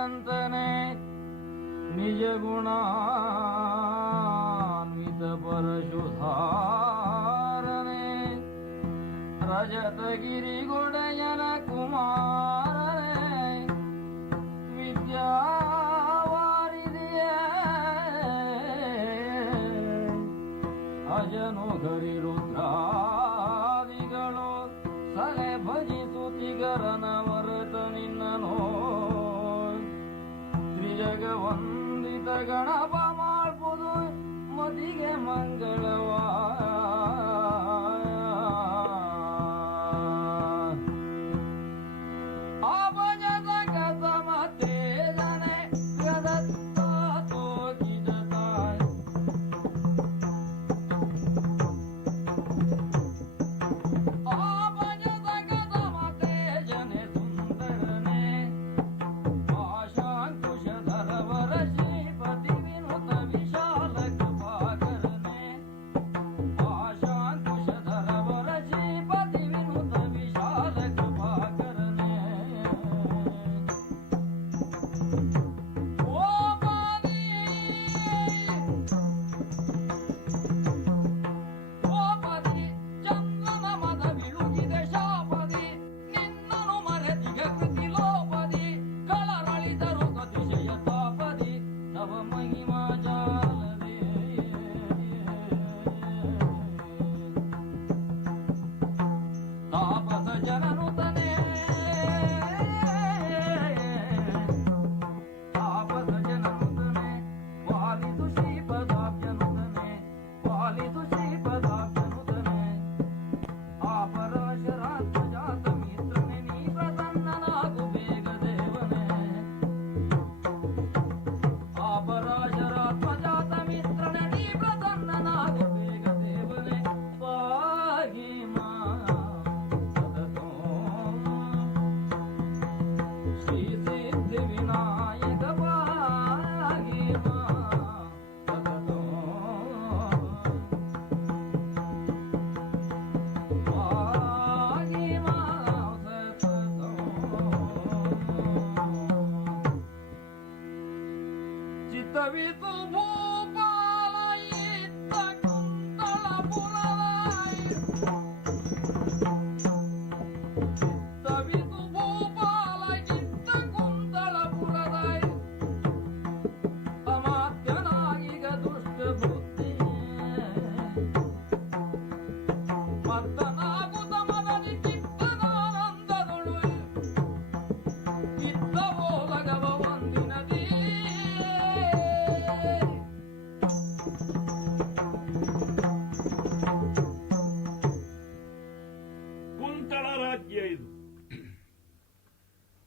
ಭಗವಂತನೇ ನಿಜ ಗುಣಾನ್ವಿತ ಪರಶುಧಾರನೆ ರಜತಗಿರಿಗೊಡೆಯನ ಕುಮಾರನೆ ವಿದ್ಯಾವಾರಿದಿಯ ಅಜನು ರುದ್ರಾದಿಗಳು ಸಲೆ ಭಜಿಸುತ್ತಿಗರನ ಮರೆತ ನಿನ್ನನೋ ತ್ರಿಜಗವಂದಿತ ಗಣಪ ಮಾಡ್ಬೋದು ಮದಿಗೆ ಮಂಗಳವಾ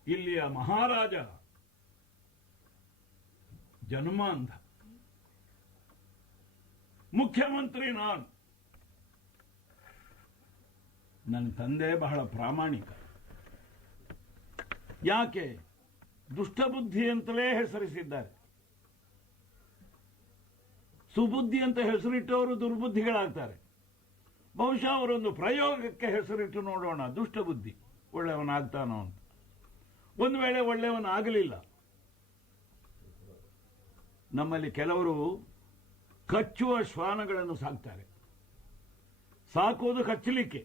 ಇಲ್ಲಿಯ ಮಹಾರಾಜ ಜನ್ಮಾಂಧ, ಮುಖ್ಯಮಂತ್ರಿ ನಾನು. ನನ್ನ ತಂದೆ ಬಹಳ ಪ್ರಾಮಾಣಿಕ. ಯಾಕೆ? ದುಷ್ಟಬುದ್ಧಿ ಅಂತಲೇ ಹೆಸರಿಸಿದ್ದಾರೆ. ಸುಬುದ್ಧಿ ಅಂತ ಹೆಸರಿಟ್ಟವರು ದುರ್ಬುದ್ಧಿಗಳಾಗ್ತಾರೆ. ಬಹುಶಃ ಅವರೊಂದು ಪ್ರಯೋಗಕ್ಕೆ ಹೆಸರಿಟ್ಟು ನೋಡೋಣ, ದುಷ್ಟಬುದ್ಧಿ ಒಳ್ಳೆಯವನಾಗ್ತಾನೋ ಅಂತ. ಒಂದು ವೇಳೆ ಒಳ್ಳೆಯವನಾಗಲಿಲ್ಲ, ನಮ್ಮಲ್ಲಿ ಕೆಲವರು ಕಚ್ಚುವ ಶ್ವಾನಗಳನ್ನು ಸಾಕ್ತಾರೆ. ಸಾಕುವುದು ಕಚ್ಚಲಿಕ್ಕೆ,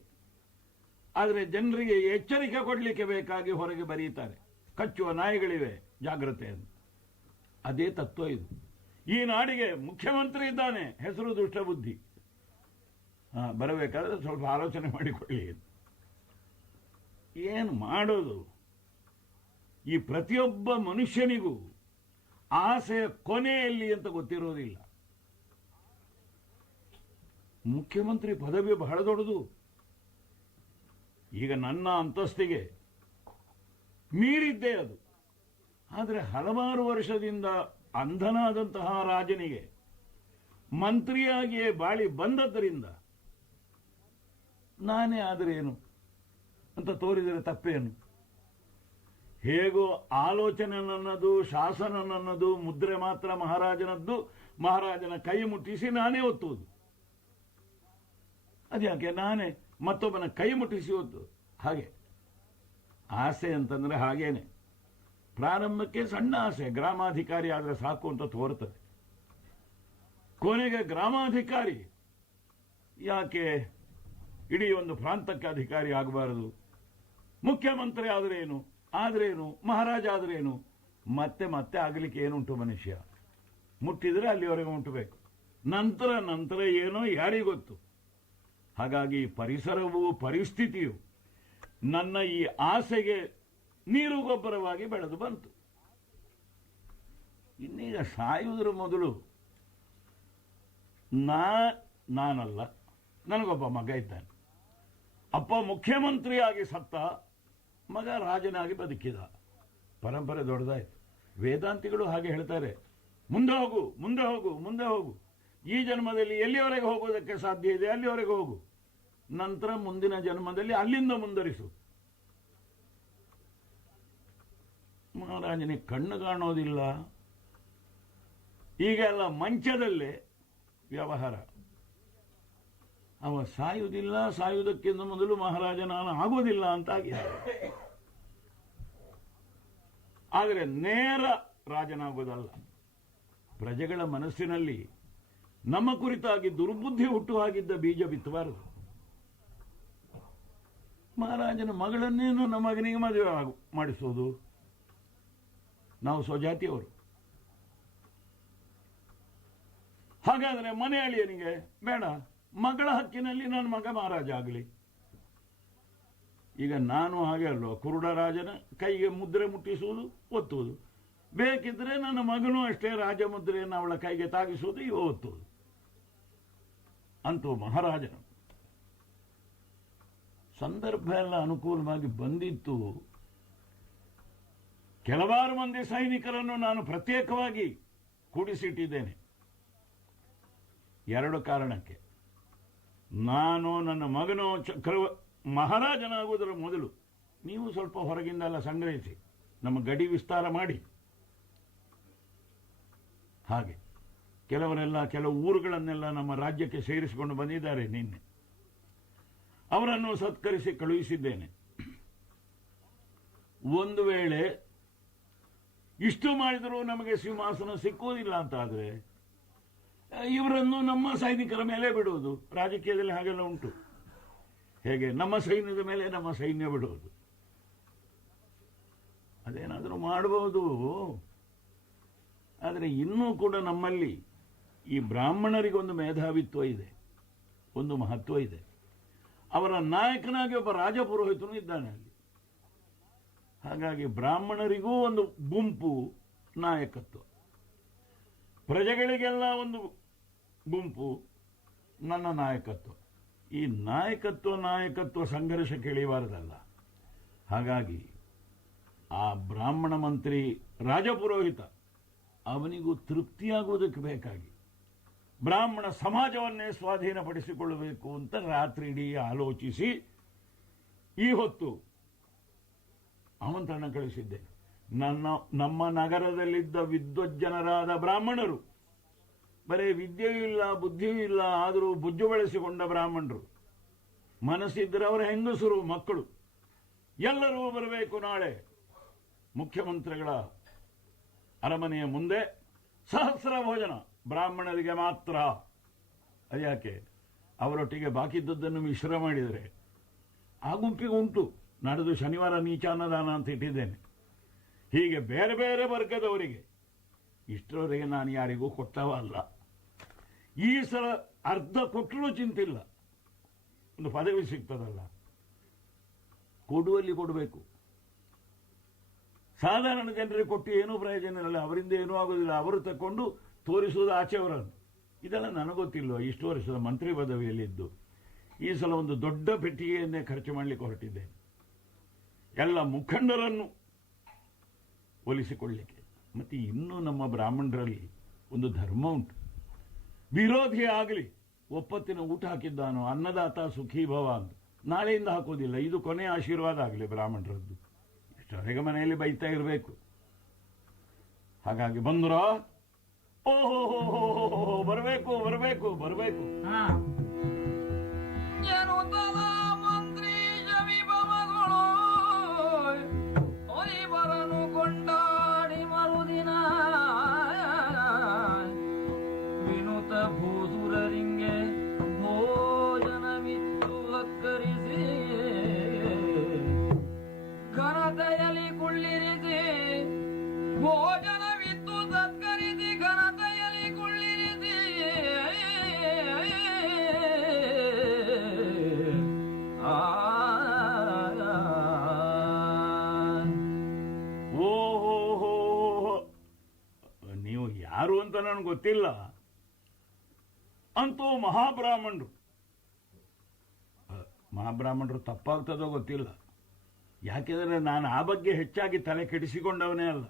ಆದರೆ ಜನರಿಗೆ ಎಚ್ಚರಿಕೆ ಕೊಡಲಿಕ್ಕೆ ಬೇಕಾಗಿ ಹೊರಗೆ ಬರೀತಾರೆ. ಕಚ್ಚುವ ನಾಯಿಗಳಿವೆ, ಜಾಗ್ರತೆ ಅಂತ. ಅದೇ ತತ್ವ ಇದು. ಈ ನಾಡಿಗೆ ಮುಖ್ಯಮಂತ್ರಿ ಇದ್ದಾನೆ, ಹೆಸರು ದುಷ್ಟಬುದ್ಧಿ. ಬರಬೇಕಾದ್ರೆ ಸ್ವಲ್ಪ ಆಲೋಚನೆ ಮಾಡಿಕೊಳ್ಳಿ. ಏನು ಮಾಡೋದು? ಈ ಪ್ರತಿಯೊಬ್ಬ ಮನುಷ್ಯನಿಗೂ ಆಸೆಯ ಕೊನೆಯಲ್ಲಿ ಅಂತ ಗೊತ್ತಿರೋದಿಲ್ಲ. ಮುಖ್ಯಮಂತ್ರಿ ಪದವಿ ಬಹಳ ದೊಡ್ಡದು. ಈಗ ನನ್ನ ಅಂತಸ್ತಿಗೆ ಮೀರಿದ್ದೇ ಅದು. ಆದರೆ ಹಲವಾರು ವರ್ಷದಿಂದ ಅಂಧನಾದಂತಹ ರಾಜನಿಗೆ ಮಂತ್ರಿಯಾಗಿಯೇ ಬಾಳಿ ಬಂದದ್ದರಿಂದ ನಾನೇ ಆದರೆ ಏನು ಅಂತ ತೋರಿದರೆ ತಪ್ಪೇನು? ಹೇಗೋ ಆಲೋಚನೆ ನನ್ನದು, ಶಾಸನ ನನ್ನದು, ಮುದ್ರೆ ಮಾತ್ರ ಮಹಾರಾಜನದ್ದು. ಮಹಾರಾಜನ ಕೈ ಮುಟ್ಟಿಸಿ ನಾನೇ ಒತ್ತುವುದು. ಅದ್ಯಾಕೆ ನಾನೇ ಮತ್ತೊಬ್ಬನ ಕೈ ಮುಟ್ಟಿಸಿ ಒತ್ತು? ಹಾಗೆ ಆಸೆ ಅಂತಂದ್ರೆ ಹಾಗೇನೆ. ಪ್ರಾರಂಭಕ್ಕೆ ಸಣ್ಣ ಆಸೆ, ಗ್ರಾಮಾಧಿಕಾರಿ ಆದರೆ ಸಾಕು ಅಂತ ತೋರ್ತದೆ. ಕೊನೆಗೆ ಗ್ರಾಮಾಧಿಕಾರಿ ಯಾಕೆ ಇಡೀ ಒಂದು ಪ್ರಾಂತಕ್ಕೆ ಅಧಿಕಾರಿ ಆಗಬಾರದು, ಮುಖ್ಯಮಂತ್ರಿ ಆದ್ರೇನು ಮಹಾರಾಜ ಆದ್ರೇನು, ಮತ್ತೆ ಮತ್ತೆ ಆಗಲಿಕ್ಕೆ ಏನುಂಟು ಮನುಷ್ಯ, ಮುಟ್ಟಿದ್ರೆ ಅಲ್ಲಿವರೆಗೆ ಮುಟ್ಟಬೇಕು, ನಂತರ ಏನೋ ಯಾರಿಗೊತ್ತು. ಹಾಗಾಗಿ ಪರಿಸರವು ಪರಿಸ್ಥಿತಿಯು ನನ್ನ ಈ ಆಸೆಗೆ ನೀರು ಗೊಬ್ಬರವಾಗಿ ಬೆಳೆದು ಬಂತು. ಇನ್ನೀಗ ಸಾಯುವುದರ ಮೊದಲು ನಾನಲ್ಲ, ನನಗೊಬ್ಬ ಮಗ ಇದ್ದಾನೆ. ಅಪ್ಪ ಮುಖ್ಯಮಂತ್ರಿಯಾಗಿ ಸತ್ತ, ಮಗ ರಾಜನಾಗಿ ಬದುಕಿದ. ಪರಂಪರೆ ದೊಡ್ಡದಾಯ್ತು. ವೇದಾಂತಿಗಳು ಹಾಗೆ ಹೇಳ್ತಾರೆ, ಮುಂದೆ ಹೋಗು ಮುಂದೆ ಹೋಗು ಮುಂದೆ ಹೋಗು, ಈ ಜನ್ಮದಲ್ಲಿ ಎಲ್ಲಿವರೆಗೆ ಹೋಗೋದಕ್ಕೆ ಸಾಧ್ಯ ಇದೆ ಅಲ್ಲಿವರೆಗೆ ಹೋಗು, ನಂತರ ಮುಂದಿನ ಜನ್ಮದಲ್ಲಿ ಅಲ್ಲಿಂದ ಮುಂದರಿಸು. ಮಹಾರಾಜನಿಗೆ ಕಣ್ಣು ಕಾಣೋದಿಲ್ಲ, ಈಗೆಲ್ಲ ಮಂಚದಲ್ಲೇ ವ್ಯವಹಾರ. ಅವ ಸಾಯುವುದಿಲ್ಲ, ಸಾಯುವುದಕ್ಕಿಂತ ಮೊದಲು ಮಹಾರಾಜ ನಾನು ಆಗೋದಿಲ್ಲ ಅಂತ ಆಗಿದೆ. ಆದರೆ ನೇರ ರಾಜನಾಗೋದಲ್ಲ. ಪ್ರಜೆಗಳ ಮನಸ್ಸಿನಲ್ಲಿ ನಮ್ಮ ಕುರಿತಾಗಿ ದುರ್ಬುದ್ಧಿ ಹುಟ್ಟು ಹಾಗಿದ್ದ ಬೀಜ ಬಿತ್ತಬಾರದು. ಮಹಾರಾಜನ ಮಗಳನ್ನೇನು ನಮ್ಮ ಮಗನಿಗೆ ಮದುವೆ ಮಾಡಿಸೋದು, ನಾವು ಸ್ವಜಾತಿಯವರು. ಹಾಗಾದರೆ ಮನೆ ಅಳಿಯನಿಗೆ ಬೇಡ, ಮಗಳ ಹಕ್ಕಿನಲ್ಲಿ ನನ್ನ ಮಗ ಮಹಾರಾಜ ಆಗಲಿ. ಈಗ ನಾನು ಹಾಗೆ ಅಲ್ವ, ಕುರುಡ ರಾಜನ ಕೈಗೆ ಮುದ್ರೆ ಮುಟ್ಟಿಸುವುದು, ಒತ್ತುವುದು. ಬೇಕಿದ್ರೆ ನನ್ನ ಮಗನೂ ಅಷ್ಟೇ ರಾಜ ಮುದ್ರೆಯನ್ನು ಅವಳ ಕೈಗೆ ತಾಗಿಸುವುದು, ಇವ ಒತ್ತುವುದು. ಅಂತೂ ಮಹಾರಾಜನ ಸಂದರ್ಭ ಎಲ್ಲ ಅನುಕೂಲವಾಗಿ ಬಂದಿತ್ತು. ಕೆಲವಾರು ಮಂದಿ ಸೈನಿಕರನ್ನು ನಾನು ಪ್ರತ್ಯೇಕವಾಗಿ ಕೂಡಿಸಿಟ್ಟಿದ್ದೇನೆ. 2 ಕಾರಣಕ್ಕೆ. ನಾನು ನನ್ನ ಮಗನು ಮಹಾರಾಜನಾಗುವುದರ ಮೊದಲು ನೀವು ಸ್ವಲ್ಪ ಹೊರಗಿಂದೆಲ್ಲ ಸಂಗ್ರಹಿಸಿ ನಮ್ಮ ಗಡಿ ವಿಸ್ತಾರ ಮಾಡಿ. ಹಾಗೆ ಕೆಲವು ಊರುಗಳನ್ನೆಲ್ಲ ನಮ್ಮ ರಾಜ್ಯಕ್ಕೆ ಸೇರಿಸಿಕೊಂಡು ಬಂದಿದ್ದಾರೆ. ನಿನ್ನೆ ಅವರನ್ನು ಸತ್ಕರಿಸಿ ಕಳುಹಿಸಿದ್ದೇನೆ. ಒಂದು ವೇಳೆ ಇಷ್ಟು ಮಾಡಿದರೂ ನಮಗೆ ಸಿಂಹಾಸನ ಸಿಕ್ಕುವುದಿಲ್ಲ ಅಂತ ಆದರೆ ಇವರನ್ನು ನಮ್ಮ ಸೈನಿಕರ ಮೇಲೆ ಬಿಡುವುದು. ರಾಜಕೀಯದಲ್ಲಿ ಹಾಗೆಲ್ಲ ಉಂಟು. ಹೇಗೆ ನಮ್ಮ ಸೈನ್ಯದ ಮೇಲೆ ನಮ್ಮ ಸೈನ್ಯ ಬಿಡುವುದು, ಅದೇನಾದರೂ ಮಾಡಬಹುದು. ಆದರೆ ಇನ್ನೂ ಕೂಡ ನಮ್ಮಲ್ಲಿ ಈ ಬ್ರಾಹ್ಮಣರಿಗೊಂದು ಮೇಧಾವಿತ್ವ ಇದೆ, ಒಂದು ಮಹತ್ವ ಇದೆ. ಅವರ ನಾಯಕನಾಗಿ ಒಬ್ಬ ರಾಜಪುರೋಹಿತನು ಇದ್ದಾನೆ ಅಲ್ಲಿ. ಹಾಗಾಗಿ ಬ್ರಾಹ್ಮಣರಿಗೂ ಒಂದು ಗುಂಪು ನಾಯಕತ್ವ, ಪ್ರಜೆಗಳಿಗೆಲ್ಲ ಒಂದು ಗುಂಪು ನನ್ನ ನಾಯಕತ್ವ. ಈ ನಾಯಕತ್ವ ಸಂಘರ್ಷ ಕೇಳಿಬಾರದಲ್ಲ. ಹಾಗಾಗಿ ಆ ಬ್ರಾಹ್ಮಣ ಮಂತ್ರಿ ರಾಜಪುರೋಹಿತ ಅವನಿಗೂ ತೃಪ್ತಿಯಾಗುವುದಕ್ಕೆ ಬೇಕಾಗಿ ಬ್ರಾಹ್ಮಣ ಸಮಾಜವನ್ನೇ ಸ್ವಾಧೀನಪಡಿಸಿಕೊಳ್ಳಬೇಕು ಅಂತ ರಾತ್ರಿ ಇಡೀ ಆಲೋಚಿಸಿ ಈ ಹೊತ್ತು ಆಮಂತ್ರಣ ಕಳಿಸಿದ್ದೆ. ನಮ್ಮ ನಗರದಲ್ಲಿದ್ದ ವಿದ್ವಜ್ಜನರಾದ ಬ್ರಾಹ್ಮಣರು, ಬರೇ ವಿದ್ಯೆಯೂ ಇಲ್ಲ ಬುದ್ಧಿಯೂ ಇಲ್ಲ ಆದರೂ ಬುಜ್ಜು ಬೆಳೆಸಿಕೊಂಡ ಬ್ರಾಹ್ಮಣರು, ಮನಸ್ಸಿದ್ದರೆ ಅವರ ಹೆಂಗಸರು ಮಕ್ಕಳು ಎಲ್ಲರೂ ಬರಬೇಕು. ನಾಳೆ ಮುಖ್ಯಮಂತ್ರಿಗಳ ಅರಮನೆಯ ಮುಂದೆ ಸಹಸ್ರ ಭೋಜನ ಬ್ರಾಹ್ಮಣರಿಗೆ ಮಾತ್ರ. ಅದ್ಯಾಕೆ ಅವರೊಟ್ಟಿಗೆ ಬಾಕಿದ್ದದ್ದನ್ನು ಮಿಶ್ರ ಮಾಡಿದರೆ ಆ ಗುಂಪಿಗೆ ಉಂಟು. ನಡೆದು ಶನಿವಾರ ನೀಚಾನ್ನದಾನ ಅಂತ ಇಟ್ಟಿದ್ದೇನೆ. ಹೀಗೆ ಬೇರೆ ಬೇರೆ ವರ್ಗದವರಿಗೆ ಇಷ್ಟರವರೆಗೆ ನಾನು ಯಾರಿಗೂ ಕೊಟ್ಟವ ಅಲ್ಲ. ಈ ಸಲ ಅರ್ಧ ಕೊಟ್ಟರೂ ಚಿಂತಿಲ್ಲ, ಒಂದು ಪದವಿ ಸಿಗ್ತದಲ್ಲ. ಕೊಡುವಲ್ಲಿ ಕೊಡಬೇಕು. ಸಾಧಾರಣ ಜನರಿಗೆ ಕೊಟ್ಟು ಏನೂ ಪ್ರಯೋಜನ ಇರಲ್ಲ, ಅವರಿಂದ ಏನೂ ಆಗೋದಿಲ್ಲ. ಅವರು ತಕೊಂಡು ತೋರಿಸುವುದು ಆಚೆಯವರನ್ನು. ಇದೆಲ್ಲ ನನಗೊತ್ತಿಲ್ವ, ಇಷ್ಟು ವರ್ಷದ ಮಂತ್ರಿ ಪದವಿಯಲ್ಲಿದ್ದು ಈ ಸಲ ಒಂದು ದೊಡ್ಡ ಪೆಟ್ಟಿಗೆಯನ್ನೇ ಖರ್ಚು ಮಾಡಲಿಕ್ಕೆ ಹೊರಟಿದ್ದೇನೆ, ಎಲ್ಲ ಮುಖಂಡರನ್ನು ಒಲಿಸಿಕೊಳ್ಳಲಿಕ್ಕೆ. ಮತ್ತೆ ಇನ್ನೂ ನಮ್ಮ ಬ್ರಾಹ್ಮಣರಲ್ಲಿ ಒಂದು ಧರ್ಮ ಉಂಟು. ವಿರೋಧಿ ಆಗಲಿ ಒಪ್ಪತ್ತಿನ ಊಟ ಹಾಕಿದ್ದಾನೋ ಅನ್ನದಾತ ಸುಖೀ ಭವ ಅಂತ ನಾಳೆಯಿಂದ ಹಾಕೋದಿಲ್ಲ. ಇದು ಕೊನೆಯ ಆಶೀರ್ವಾದ ಆಗಲಿ ಬ್ರಾಹ್ಮಣರದ್ದು. ಇಷ್ಟವರೆಗೆ ಮನೆಯಲ್ಲಿ ಬೈತಾ ಇರಬೇಕು. ಹಾಗಾಗಿ ಬಂದ್ರೋ, ಓಹೋ ಬರಬೇಕು ಬರಬೇಕು ಬರಬೇಕು. ಮಂತ್ರಿ ಜವಿ ಬಮಗಳು ಬರನು ಕೊಂಡ ಭೋಜನವಿತ್ತು ಸತ್ಕರಿಸಿ ಘನತೆಯಲ್ಲಿ ಕುಳ್ಳಿರಿಸಿ ಓಹೋ, ನೀವು ಯಾರು ಅಂತ ನನಗೆ ಗೊತ್ತಿಲ್ಲ. ಅಂತೂ ಮಹಾಬ್ರಾಹ್ಮಣರು ತಪ್ಪಾಗ್ತದೋ ಗೊತ್ತಿಲ್ಲ. ಯಾಕೆಂದರೆ ನಾನು ಆ ಬಗ್ಗೆ ಹೆಚ್ಚಾಗಿ ತಲೆ ಕೆಡಿಸಿಕೊಂಡವನೇ ಅಲ್ಲ.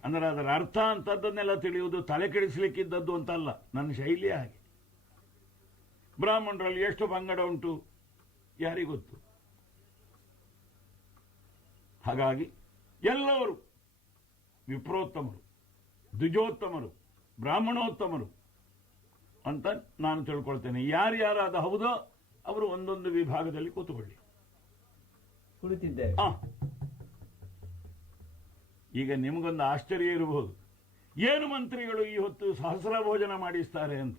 ಅಂದರೆ ಅದರ ಅರ್ಥ ಅಂಥದ್ದನ್ನೆಲ್ಲ ತಿಳಿಯುವುದು ತಲೆ ಕೆಡಿಸಲಿಕ್ಕಿದ್ದದ್ದು ಅಂತಲ್ಲ, ನನ್ನ ಶೈಲಿಯೇ ಹಾಗೆ. ಬ್ರಾಹ್ಮಣರಲ್ಲಿ ಎಷ್ಟು ಪಂಗಡ ಉಂಟು ಯಾರಿಗೊತ್ತು. ಹಾಗಾಗಿ ಎಲ್ಲವರು ವಿಪ್ರೋತ್ತಮರು, ದ್ವಿಜೋತ್ತಮರು, ಬ್ರಾಹ್ಮಣೋತ್ತಮರು ಅಂತ ನಾನು ತಿಳ್ಕೊಳ್ತೇನೆ. ಯಾರ್ಯಾರಾದ ಹೌದೋ ಅವರು ಒಂದೊಂದು ವಿಭಾಗದಲ್ಲಿ ಕೂತುಕೊಳ್ಳಿ. ಕುಳಿತಿದ್ದೇವೆ. ಈಗ ನಿಮಗೊಂದು ಆಶ್ಚರ್ಯ ಇರಬಹುದು, ಏನು ಮಂತ್ರಿಗಳು ಈ ಹೊತ್ತು ಸಹಸ್ರ ಭೋಜನ ಮಾಡಿಸ್ತಾರೆ ಅಂತ.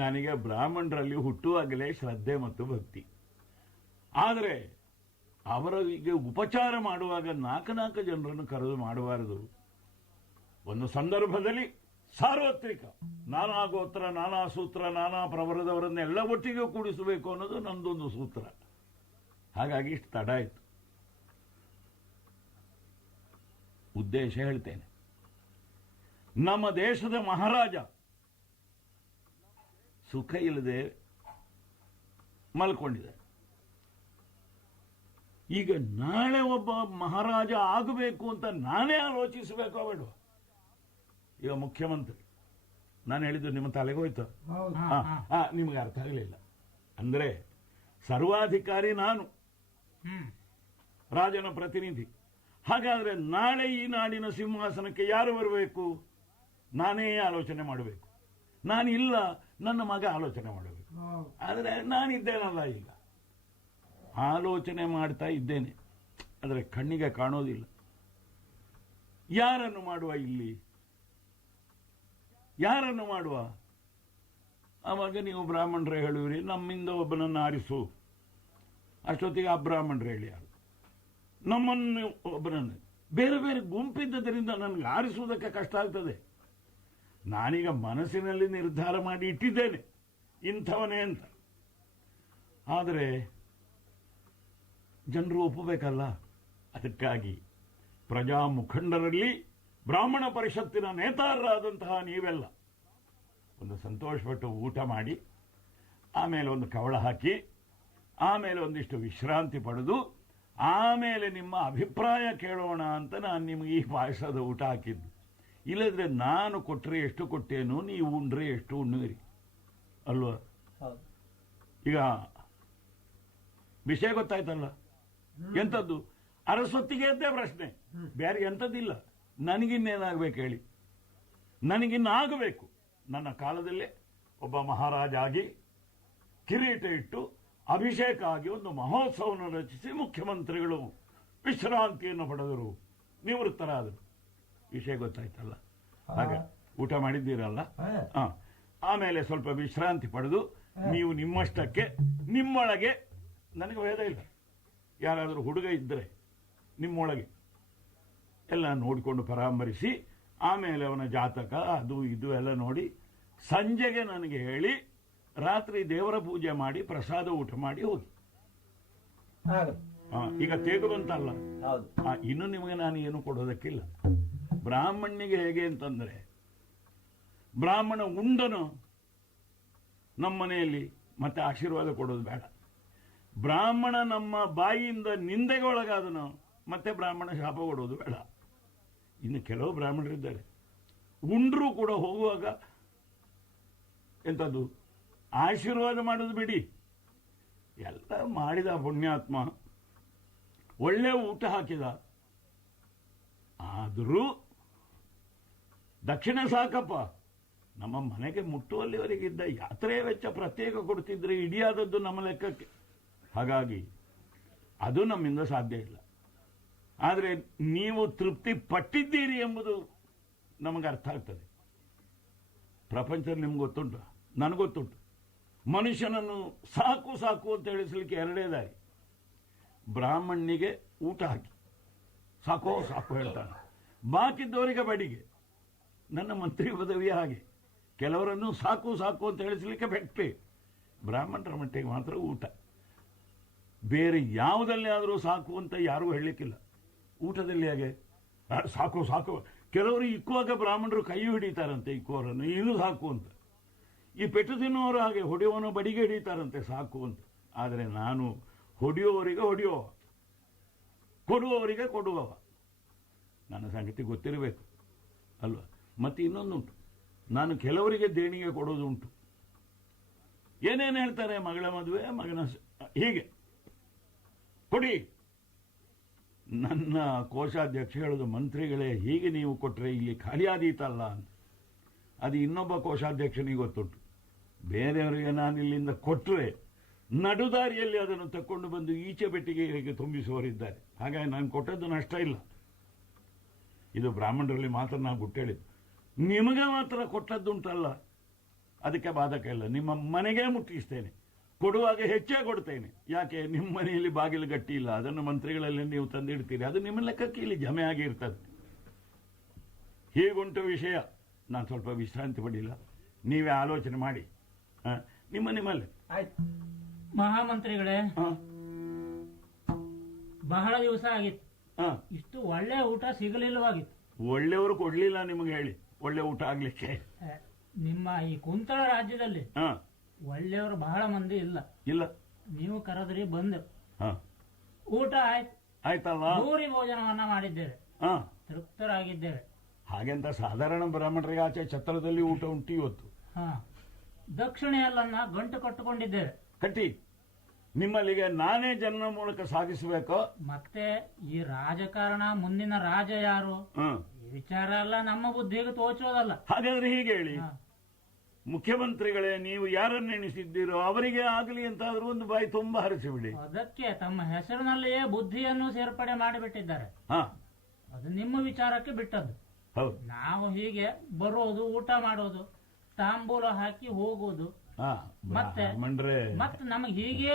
ನನಗೆ ಬ್ರಾಹ್ಮಣರಲ್ಲಿ ಹುಟ್ಟುವಾಗಲೇ ಶ್ರದ್ಧೆ ಮತ್ತು ಭಕ್ತಿ. ಆದರೆ ಅವರಿಗೆ ಉಪಚಾರ ಮಾಡುವಾಗ ನಾಲ್ಕು ಜನರನ್ನು ಕರೆದು ಮಾಡಬಾರದು. ಒಂದು ಸಂದರ್ಭದಲ್ಲಿ ಸಾರ್ವತ್ರಿಕ ನಾನಾ ಗೋತ್ರ, ನಾನಾ ಸೂತ್ರ, ನಾನಾ ಪ್ರವರದವರನ್ನೆಲ್ಲ ಒಟ್ಟಿಗೆ ಕೂಡಿಸಬೇಕು ಅನ್ನೋದು ನಂದೊಂದು ಸೂತ್ರ. ಹಾಗಾಗಿ ಇಷ್ಟು ತಡ ಆಯಿತು. ಉದ್ದೇಶ ಹೇಳ್ತೇನೆ. ನಮ್ಮ ದೇಶದ ಮಹಾರಾಜ ಸುಖ ಇಲ್ಲದೆ ಮಲ್ಕೊಂಡಿದೆ. ಈಗ ನಾಳೆ ಒಬ್ಬ ಮಹಾರಾಜ ಆಗಬೇಕು ಅಂತ ನಾನೇ ಆಲೋಚಿಸಬೇಕೋ ಬೇಡ? ಈಗ ಮುಖ್ಯಮಂತ್ರಿ, ನಾನು ಹೇಳಿದ್ದು ನಿಮ್ಮ ತಲೆಗೆ ಹೋಯ್ತು? ನಿಮಗೆ ಅರ್ಥ ಆಗಲಿಲ್ಲ. ಅಂದ್ರೆ ಸರ್ವಾಧಿಕಾರಿ ನಾನು, ರಾಜನ ಪ್ರತಿನಿಧಿ. ಹಾಗಾದ್ರೆ ನಾಳೆ ಈ ನಾಡಿನ ಸಿಂಹಾಸನಕ್ಕೆ ಯಾರು ಬರಬೇಕು? ನಾನೇ ಆಲೋಚನೆ ಮಾಡಬೇಕು. ನಾನಿಲ್ಲ, ನನ್ನ ಮಗ ಆಲೋಚನೆ ಮಾಡಬೇಕು. ಆದರೆ ನಾನಿದ್ದೇನಲ್ಲ, ಈಗ ಆಲೋಚನೆ ಮಾಡ್ತಾ ಇದ್ದೇನೆ, ಆದರೆ ಕಣ್ಣಿಗೆ ಕಾಣೋದಿಲ್ಲ. ಯಾರನ್ನು ಮಾಡುವ ಇಲ್ಲಿ? ಯಾರನ್ನು ಮಾಡುವ? ಆವಾಗ ನೀವು ಬ್ರಾಹ್ಮಣರೇ ಹೇಳುವಿರಿ, ನಮ್ಮಿಂದ ಒಬ್ಬನನ್ನು ಆರಿಸು. ಅಷ್ಟೊತ್ತಿಗೆ ಆ ಬ್ರಾಹ್ಮಣರು ಹೇಳಿ ಯಾರು? ನಮ್ಮನ್ನು ಒಬ್ಬನನ್ನು ಬೇರೆ ಬೇರೆ ಗುಂಪಿದ್ದರಿಂದ ನನಗೆ ಆರಿಸುವುದಕ್ಕೆ ಕಷ್ಟ ಆಗ್ತದೆ. ನಾನೀಗ ಮನಸ್ಸಿನಲ್ಲಿ ನಿರ್ಧಾರ ಮಾಡಿ ಇಟ್ಟಿದ್ದೇನೆ ಇಂಥವನೇ ಅಂತ. ಆದರೆ ಜನರು ಒಪ್ಪಬೇಕಲ್ಲ. ಅದಕ್ಕಾಗಿ ಪ್ರಜಾ ಮುಖಂಡರಲ್ಲಿ ಬ್ರಾಹ್ಮಣ ಪರಿಷತ್ತಿನ ನೇತಾರರಾದಂತಹ ನೀವೆಲ್ಲ ಒಂದು ಸಂತೋಷಪಟ್ಟು ಊಟ ಮಾಡಿ, ಆಮೇಲೆ ಒಂದು ಕವಳ ಹಾಕಿ, ಆಮೇಲೆ ಒಂದಿಷ್ಟು ವಿಶ್ರಾಂತಿ ಪಡೆದು, ಆಮೇಲೆ ನಿಮ್ಮ ಅಭಿಪ್ರಾಯ ಕೇಳೋಣ ಅಂತ ನಾನು ನಿಮಗೆ ಈ ಪಾಯಸದ ಊಟ ಹಾಕಿದ್ದು. ಇಲ್ಲದ್ರೆ ನಾನು ಕೊಟ್ಟರೆ ಎಷ್ಟು ಕೊಟ್ಟೇನು, ನೀವು ಉಂಡ್ರೆ ಎಷ್ಟು ಉಣ್ಣುವಿರಿ ಅಲ್ವಾ? ಈಗ ವಿಷಯ ಗೊತ್ತಾಯ್ತಲ್ಲ. ಎಂಥದ್ದು? ಅರಸೊತ್ತಿಗೆ ಇದ್ದೇ ಪ್ರಶ್ನೆ, ಬೇರೆ ಎಂಥದ್ದಿಲ್ಲ. ನನಗಿನ್ನೇನಾಗಬೇಕು ಹೇಳಿ? ನನಗಿನ್ನಾಗಬೇಕು. ನನ್ನ ಕಾಲದಲ್ಲೇ ಒಬ್ಬ ಮಹಾರಾಜ ಆಗಿ ಕಿರೀಟ ಇಟ್ಟು ಅಭಿಷೇಕ ಆಗಿ ಒಂದು ಮಹೋತ್ಸವವನ್ನು ರಚಿಸಿ ಮುಖ್ಯಮಂತ್ರಿಗಳು ವಿಶ್ರಾಂತಿಯನ್ನು ಪಡೆದರು, ನಿವೃತ್ತರಾದರು. ವಿಷಯ ಗೊತ್ತಾಯ್ತಲ್ಲ? ಹಾಗೆ ಊಟ ಮಾಡಿದ್ದೀರಲ್ಲ, ಆಮೇಲೆ ಸ್ವಲ್ಪ ವಿಶ್ರಾಂತಿ ಪಡೆದು ನೀವು ನಿಮ್ಮಷ್ಟಕ್ಕೆ ನಿಮ್ಮೊಳಗೆ, ನನಗೆ ಭೇದ ಇಲ್ಲ, ಯಾರಾದರೂ ಹುಡುಗ ಇದ್ದರೆ ನಿಮ್ಮೊಳಗೆ ಎಲ್ಲ ನೋಡಿಕೊಂಡು ಪರಾಮರಿಸಿ, ಆಮೇಲೆ ಅವನ ಜಾತಕ ಅದು ಇದು ಎಲ್ಲ ನೋಡಿ ಸಂಜೆಗೆ ನನಗೆ ಹೇಳಿ, ರಾತ್ರಿ ದೇವರ ಪೂಜೆ ಮಾಡಿ ಪ್ರಸಾದ ಊಟ ಮಾಡಿ ಹೋಗಿ. ಈಗ ತೇಗು ಬಂತಲ್ಲ, ಇನ್ನು ನಿಮಗೆ ನಾನು ಏನು ಕೊಡೋದಕ್ಕಿಲ್ಲ. ಬ್ರಾಹ್ಮಣಿಗೆ ಹೇಗೆ ಅಂತಂದ್ರೆ, ಬ್ರಾಹ್ಮಣ ಉಂಡನು ನಮ್ಮ ಮನೆಯಲ್ಲಿ ಮತ್ತೆ ಆಶೀರ್ವಾದ ಕೊಡೋದು ಬೇಡ. ಬ್ರಾಹ್ಮಣ ನಮ್ಮ ಬಾಯಿಯಿಂದ ನಿಂದೆಗೆ ಒಳಗಾದನು ಮತ್ತೆ ಬ್ರಾಹ್ಮಣ ಶಾಪ ಕೊಡೋದು ಬೇಡ. ಇನ್ನು ಕೆಲವು ಬ್ರಾಹ್ಮಣರಿದ್ದಾರೆ, ಉಂಡ್ರೂ ಕೂಡ ಹೋಗುವಾಗ ಎಂಥದ್ದು ಆಶೀರ್ವಾದ ಮಾಡೋದು ಬಿಡಿ, ಎಲ್ಲ ಮಾಡಿದ ಪುಣ್ಯಾತ್ಮ, ಒಳ್ಳೆ ಊಟ ಹಾಕಿದ, ಆದರೂ ದಕ್ಷಿಣ ಸಾಕಪ್ಪ. ನಮ್ಮ ಮನೆಗೆ ಮುಟ್ಟುವಲ್ಲಿವರೆಗಿದ್ದ ಯಾತ್ರೆಯ ವೆಚ್ಚ ಪ್ರತ್ಯೇಕ ಕೊಡ್ತಿದ್ರೆ ಇಡಿಯಾದದ್ದು ನಮ್ಮ ಲೆಕ್ಕಕ್ಕೆ. ಹಾಗಾಗಿ ಅದು ನಮ್ಮಿಂದ ಸಾಧ್ಯ ಇಲ್ಲ. ಆದರೆ ನೀವು ತೃಪ್ತಿ ಪಟ್ಟಿದ್ದೀರಿ ಎಂಬುದು ನಮಗೆ ಅರ್ಥ ಆಗ್ತದೆ. ಪ್ರಪಂಚದಲ್ಲಿ ನಿಮ್ಗೆ ಗೊತ್ತುಂಟು, ನನಗೊತ್ತುಂಟು. ಮನುಷ್ಯನನ್ನು ಸಾಕು ಸಾಕು ಅಂತ ಹೇಳಿಸಲಿಕ್ಕೆ ಎರಡೇ ದಾರಿ. ಬ್ರಾಹ್ಮಣಿಗೆ ಊಟ ಹಾಕಿ ಸಾಕೋ ಸಾಕು ಹೇಳ್ತಾನೆ, ಬಾಕಿದ್ದವರಿಗೆ ಬಡಿಗೆ. ನನ್ನ ಮಂತ್ರಿ ಪದವಿಯ ಹಾಗೆ ಕೆಲವರನ್ನು ಸಾಕು ಸಾಕು ಅಂತ ಹೇಳಿಸ್ಲಿಕ್ಕೆ ಬೆಟ್ಟಿ, ಬ್ರಾಹ್ಮಣರ ಮಟ್ಟಿಗೆ ಮಾತ್ರ ಊಟ. ಬೇರೆ ಯಾವುದಲ್ಲಿ ಆದರೂ ಸಾಕು ಅಂತ ಯಾರಿಗೂ ಹೇಳಲಿಕ್ಕಿಲ್ಲ. ಊಟದಲ್ಲಿ ಹಾಗೆ ಸಾಕು ಸಾಕು. ಕೆಲವರು ಇಕ್ಕುವಾಗ ಬ್ರಾಹ್ಮಣರು ಕೈ ಹಿಡಿತಾರಂತೆ ಇಕ್ಕುವರನ್ನು, ಇದು ಸಾಕು ಅಂತ. ಈ ಪೆಟ್ಟು ತಿನ್ನುವವರು ಹಾಗೆ ಹೊಡೆಯುವವನು ಬಡಿಗೆ ಹಿಡಿತಾರಂತೆ ಸಾಕು ಅಂತ. ಆದರೆ ನಾನು ಹೊಡೆಯುವವರಿಗೆ ಹೊಡೆಯುವ, ಕೊಡುವವರಿಗೆ ಕೊಡುವವ. ನನ್ನ ಸಂಗತಿ ಗೊತ್ತಿರಬೇಕು ಅಲ್ವಾ? ಮತ್ತೆ ಇನ್ನೊಂದುಂಟು, ನಾನು ಕೆಲವರಿಗೆ ದೇಣಿಗೆ ಕೊಡೋದು ಉಂಟು. ಏನೇನು ಹೇಳ್ತಾರೆ, ಮಗಳ ಮದುವೆ, ಮಗನ ಹೀಗೆ ಕೊಡಿ. ನನ್ನ ಕೋಶಾಧ್ಯಕ್ಷ ಹೇಳೋದು, ಮಂತ್ರಿಗಳೇ ಹೀಗೆ ನೀವು ಕೊಟ್ಟರೆ ಇಲ್ಲಿ ಖಾಲಿ ಆದೀತಲ್ಲ ಅಂತ. ಅದು ಇನ್ನೊಬ್ಬ ಕೋಶಾಧ್ಯಕ್ಷನಿಗೆ ಗೊತ್ತುಂಟು. ಬೇರೆಯವರಿಗೆ ನಾನು ಇಲ್ಲಿಂದ ಕೊಟ್ಟರೆ ನಡುದಾರಿಯಲ್ಲಿ ಅದನ್ನು ತಕೊಂಡು ಬಂದು ಈಚೆ ಪೆಟ್ಟಿಗೆಗೆ ತುಂಬಿಸುವವರಿದ್ದಾರೆ. ಹಾಗಾಗಿ ನಾನು ಕೊಟ್ಟದ್ದು ನಷ್ಟ ಇಲ್ಲ. ಇದು ಬ್ರಾಹ್ಮಣರಲ್ಲಿ ಮಾತ್ರ ನಾನು ಗುಟ್ಟೇಳಿದ್ದು. ನಿಮಗೆ ಮಾತ್ರ ಕೊಟ್ಟದ್ದುಂಟಲ್ಲ, ಅದಕ್ಕೆ ಬಾಧಕ ಇಲ್ಲ. ನಿಮ್ಮ ಮನೆಗೆ ಮುಟ್ಟಿಸ್ತೇನೆ, ಕೊಡುವಾಗ ಹೆಚ್ಚೇ ಕೊಡ್ತೇನೆ. ಯಾಕೆ? ನಿಮ್ಮ ಮನೆಯಲ್ಲಿ ಬಾಗಿಲು ಗಟ್ಟಿ ಇಲ್ಲ, ಅದನ್ನು ಮಂತ್ರಿಗಳಲ್ಲಿ ನೀವು ತಂದಿಡ್ತೀರಿ. ಅದು ನಿಮ್ಮ ಲೆಕ್ಕಕ್ಕೆ ಇಲ್ಲಿ ಜಮೆ ಆಗಿ ಇರ್ತದೆ. ಹೀಗುಂಟು ವಿಷಯ. ನಾನು ಸ್ವಲ್ಪ ವಿಶ್ರಾಂತಿ ಪಡಿಲ್ಲ, ನೀವೇ ಆಲೋಚನೆ ಮಾಡಿ. ನಿಮ್ಮಲ್ಲಿ ಆಯ್ತು. ಮಹಾಮಂತ್ರಿಗಳೇ, ಬಹಳ ದಿವಸ ಆಗಿತ್ತು, ಇಷ್ಟು ಒಳ್ಳೆ ಊಟ ಸಿಗಲಿಲ್ಲವಾಗಿತ್ತು. ಒಳ್ಳೆಯವರು ಕೊಡ್ಲಿಲ್ಲ ನಿಮಗೆ ಹೇಳಿ ಒಳ್ಳೆ ಊಟ ಆಗ್ಲಿಕ್ಕೆ. ನಿಮ್ಮ ಈ ಕುಂತಳ ರಾಜ್ಯದಲ್ಲಿ ಒಳ್ಳೆಯವರು ಬಹಳ ಮಂದಿ ಇಲ್ಲ. ಇಲ್ಲ, ನೀವು ಕರೆದ್ರಿ, ಬಂದೆ. ಊಟ ಆಯ್ತಲ್ಲ, ಭೂರಿ ಭೋಜನವನ್ನ ಮಾಡಿದ್ದೇವೆ, ತೃಪ್ತರಾಗಿದ್ದೇವೆ. ಹಾಗೆಂತ ಸಾಧಾರಣ ಬ್ರಾಹ್ಮಣರಿಗೆ ಆಚೆ ಛತ್ರದಲ್ಲಿ ಊಟ ಉಂಟು ಇವತ್ತು. ದಕ್ಷಿಣೆಯಲ್ಲನ್ನ ಗಂಟು ಕಟ್ಟಿಕೊಂಡಿದ್ದೇವೆ. ಕಟ್ಟಿ, ನಿಮ್ಮಲ್ಲಿಗೆ ನಾನೇ ಜನ ಮೂಲಕ ಸಾಗಿಸಬೇಕು. ಮತ್ತೆ ಈ ರಾಜಕಾರಣ, ಮುಂದಿನ ರಾಜ ಯಾರು, ಈ ವಿಚಾರ ಎಲ್ಲ ನಮ್ಮ ಬುದ್ಧಿಗೆ ತೋಚೋದಲ್ಲ. ಹಾಗಾದ್ರೆ ಹೀಗೆ ಹೇಳಿ, ಮುಖ್ಯಮಂತ್ರಿಗಳೇ ನೀವು ಯಾರನ್ನು ಎಣಿಸಿದ್ದೀರೋ ಅವರಿಗೆ ಆಗಲಿ ಅಂತಾದ್ರೂ ಒಂದು ಬಾಯಿ ತುಂಬಾ ಹರಿಸಿಬಿಡಿ. ಅದಕ್ಕೆ ತಮ್ಮ ಹೆಸರಿನಲ್ಲಿಯೇ ಬುದ್ಧಿಯನ್ನು ಸೇರ್ಪಡೆ ಮಾಡಿಬಿಟ್ಟಿದ್ದಾರೆ. ಅದು ನಿಮ್ಮ ವಿಚಾರಕ್ಕೆ ಬಿಟ್ಟದ್ದು. ನಾವು ಹೀಗೆ ಬರೋದು, ಊಟ ಮಾಡೋದು, ತಾಂಬೂಲ ಹಾಕಿ ಹೋಗೋದು, ಮತ್ತೆ ನಮಗೆ ಹೀಗೆ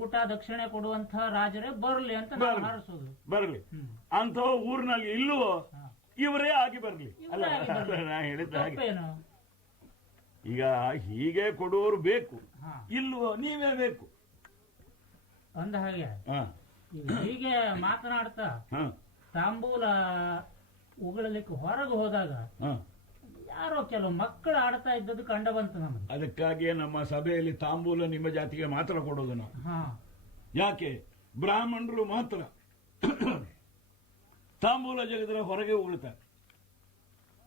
ಊಟ ದಕ್ಷಿಣೆ ಕೊಡುವಂತಹ ರಾಜರೇ ಬರಲಿ ಅಂತ ನಾವು ಹಾರಿಸೋದು. ಬರಲಿ ಅಂತ ಊರಿನಲ್ಲಿ ಇಲ್ಲವೋ ಇವರೇ ಆಗಿ ಬರಲಿ. ನಾ ಹೇಳಿದ ಹಾಗೆ ಈಗ ಹೀಗೆ ಕೊಡುವವರು ಬೇಕು, ಇಲ್ವೋ ನೀವೇ ಬೇಕು ಅಂದ ಹಾಗೆ. ಹೀಗೆ ಮಾತನಾಡ್ತಾ ತಾಂಬೂಲ ಉಗಳಲಿಕ್ಕೆ ಹೊರಗೆ ಹೋದಾಗ ಯಾರೋ ಕೆಲವು ಮಕ್ಕಳು ಆಡ್ತಾ ಇದ್ದದ್ದು ಕಂಡು ಬಂತು ನಮಗೆ. ಅದಕ್ಕಾಗಿಯೇ ನಮ್ಮ ಸಭೆಯಲ್ಲಿ ತಾಂಬೂಲ ನಿಮ್ಮ ಜಾತಿಗೆ ಮಾತ್ರ ಕೊಡೋದು ನಾವು. ಯಾಕೆ? ಬ್ರಾಹ್ಮಣರು ಮಾತ್ರ ತಾಂಬೂಲ ಜಗದ್ರೆ ಹೊರಗೆ ಉಗುಳ್ತಾರೆ.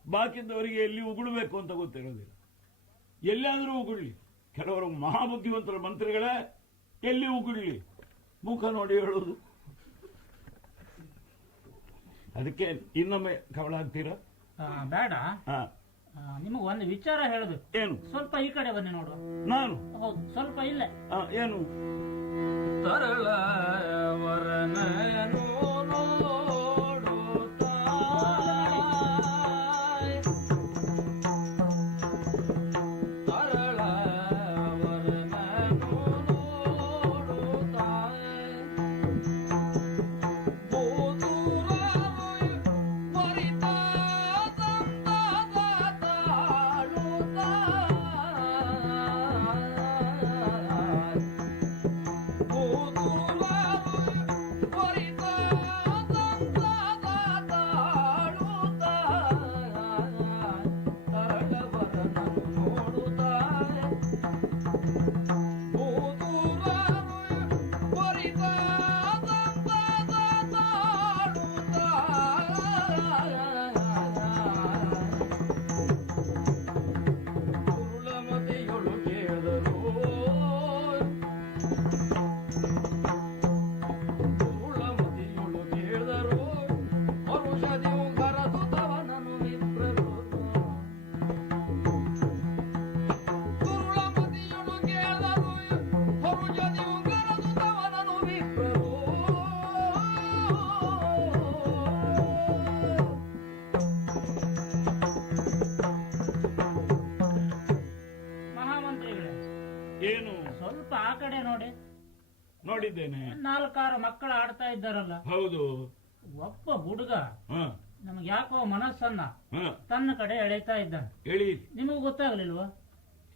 ಬಾಕಿದ್ದವರಿಗೆ ಎಲ್ಲಿ ಉಗುಳಬೇಕು ಅಂತ ಗೊತ್ತಿರೋದಿಲ್ಲ. ಎಲ್ಲಾದರೂ ಉಗುಳ್ಳಿ. ಕೆಲವರು ಮಹಾಬುದ್ಧಿವಂತರ ಮಂತ್ರಿಗಳೇ ಎಲ್ಲಿ ಉಗುಳ್ಳಿ, ಮುಖ ನೋಡಿ ಹೇಳೋದು. ಅದಕ್ಕೆ ಇನ್ನೊಮ್ಮೆ ಕವಳ ಹಾಕ್ತೀರಾ? ಬೇಡ, ನಿಮಗೆ ಒಂದು ವಿಚಾರ ಹೇಳಬೇಕು. ಏನು? ಸ್ವಲ್ಪ ಈ ಕಡೆ ಬನ್ನಿ ನೋಡುವ. ನಾನು? ಹೌದು, ಸ್ವಲ್ಪ ಇಲ್ಲೇ. ಏನು? ತರಳ ವರನನು ನೋಡುತ್ತಾ ತರಳ ವರನನು ನೋಡುತ್ತಾ ನೋಡಿದ್ದೇನೆ. 4-6 ಮಕ್ಕಳು ಆಡ್ತಾ ಇದ್ದಾರಲ್ಲ. ಹೌದು. ಒಬ್ಬ ಹುಡುಗ ನಮಗೆ ಯಾಕೋ ಮನಸ್ಸನ್ನ ಹ, ತನ್ನ ಕಡೆ ಎಳೆತಾ ಇದ್ದಾನೆ. ಹೇಳಿ. ನಿಮಗೂ ಗೊತ್ತಾಗ್ಲಿಲ್ವಾ?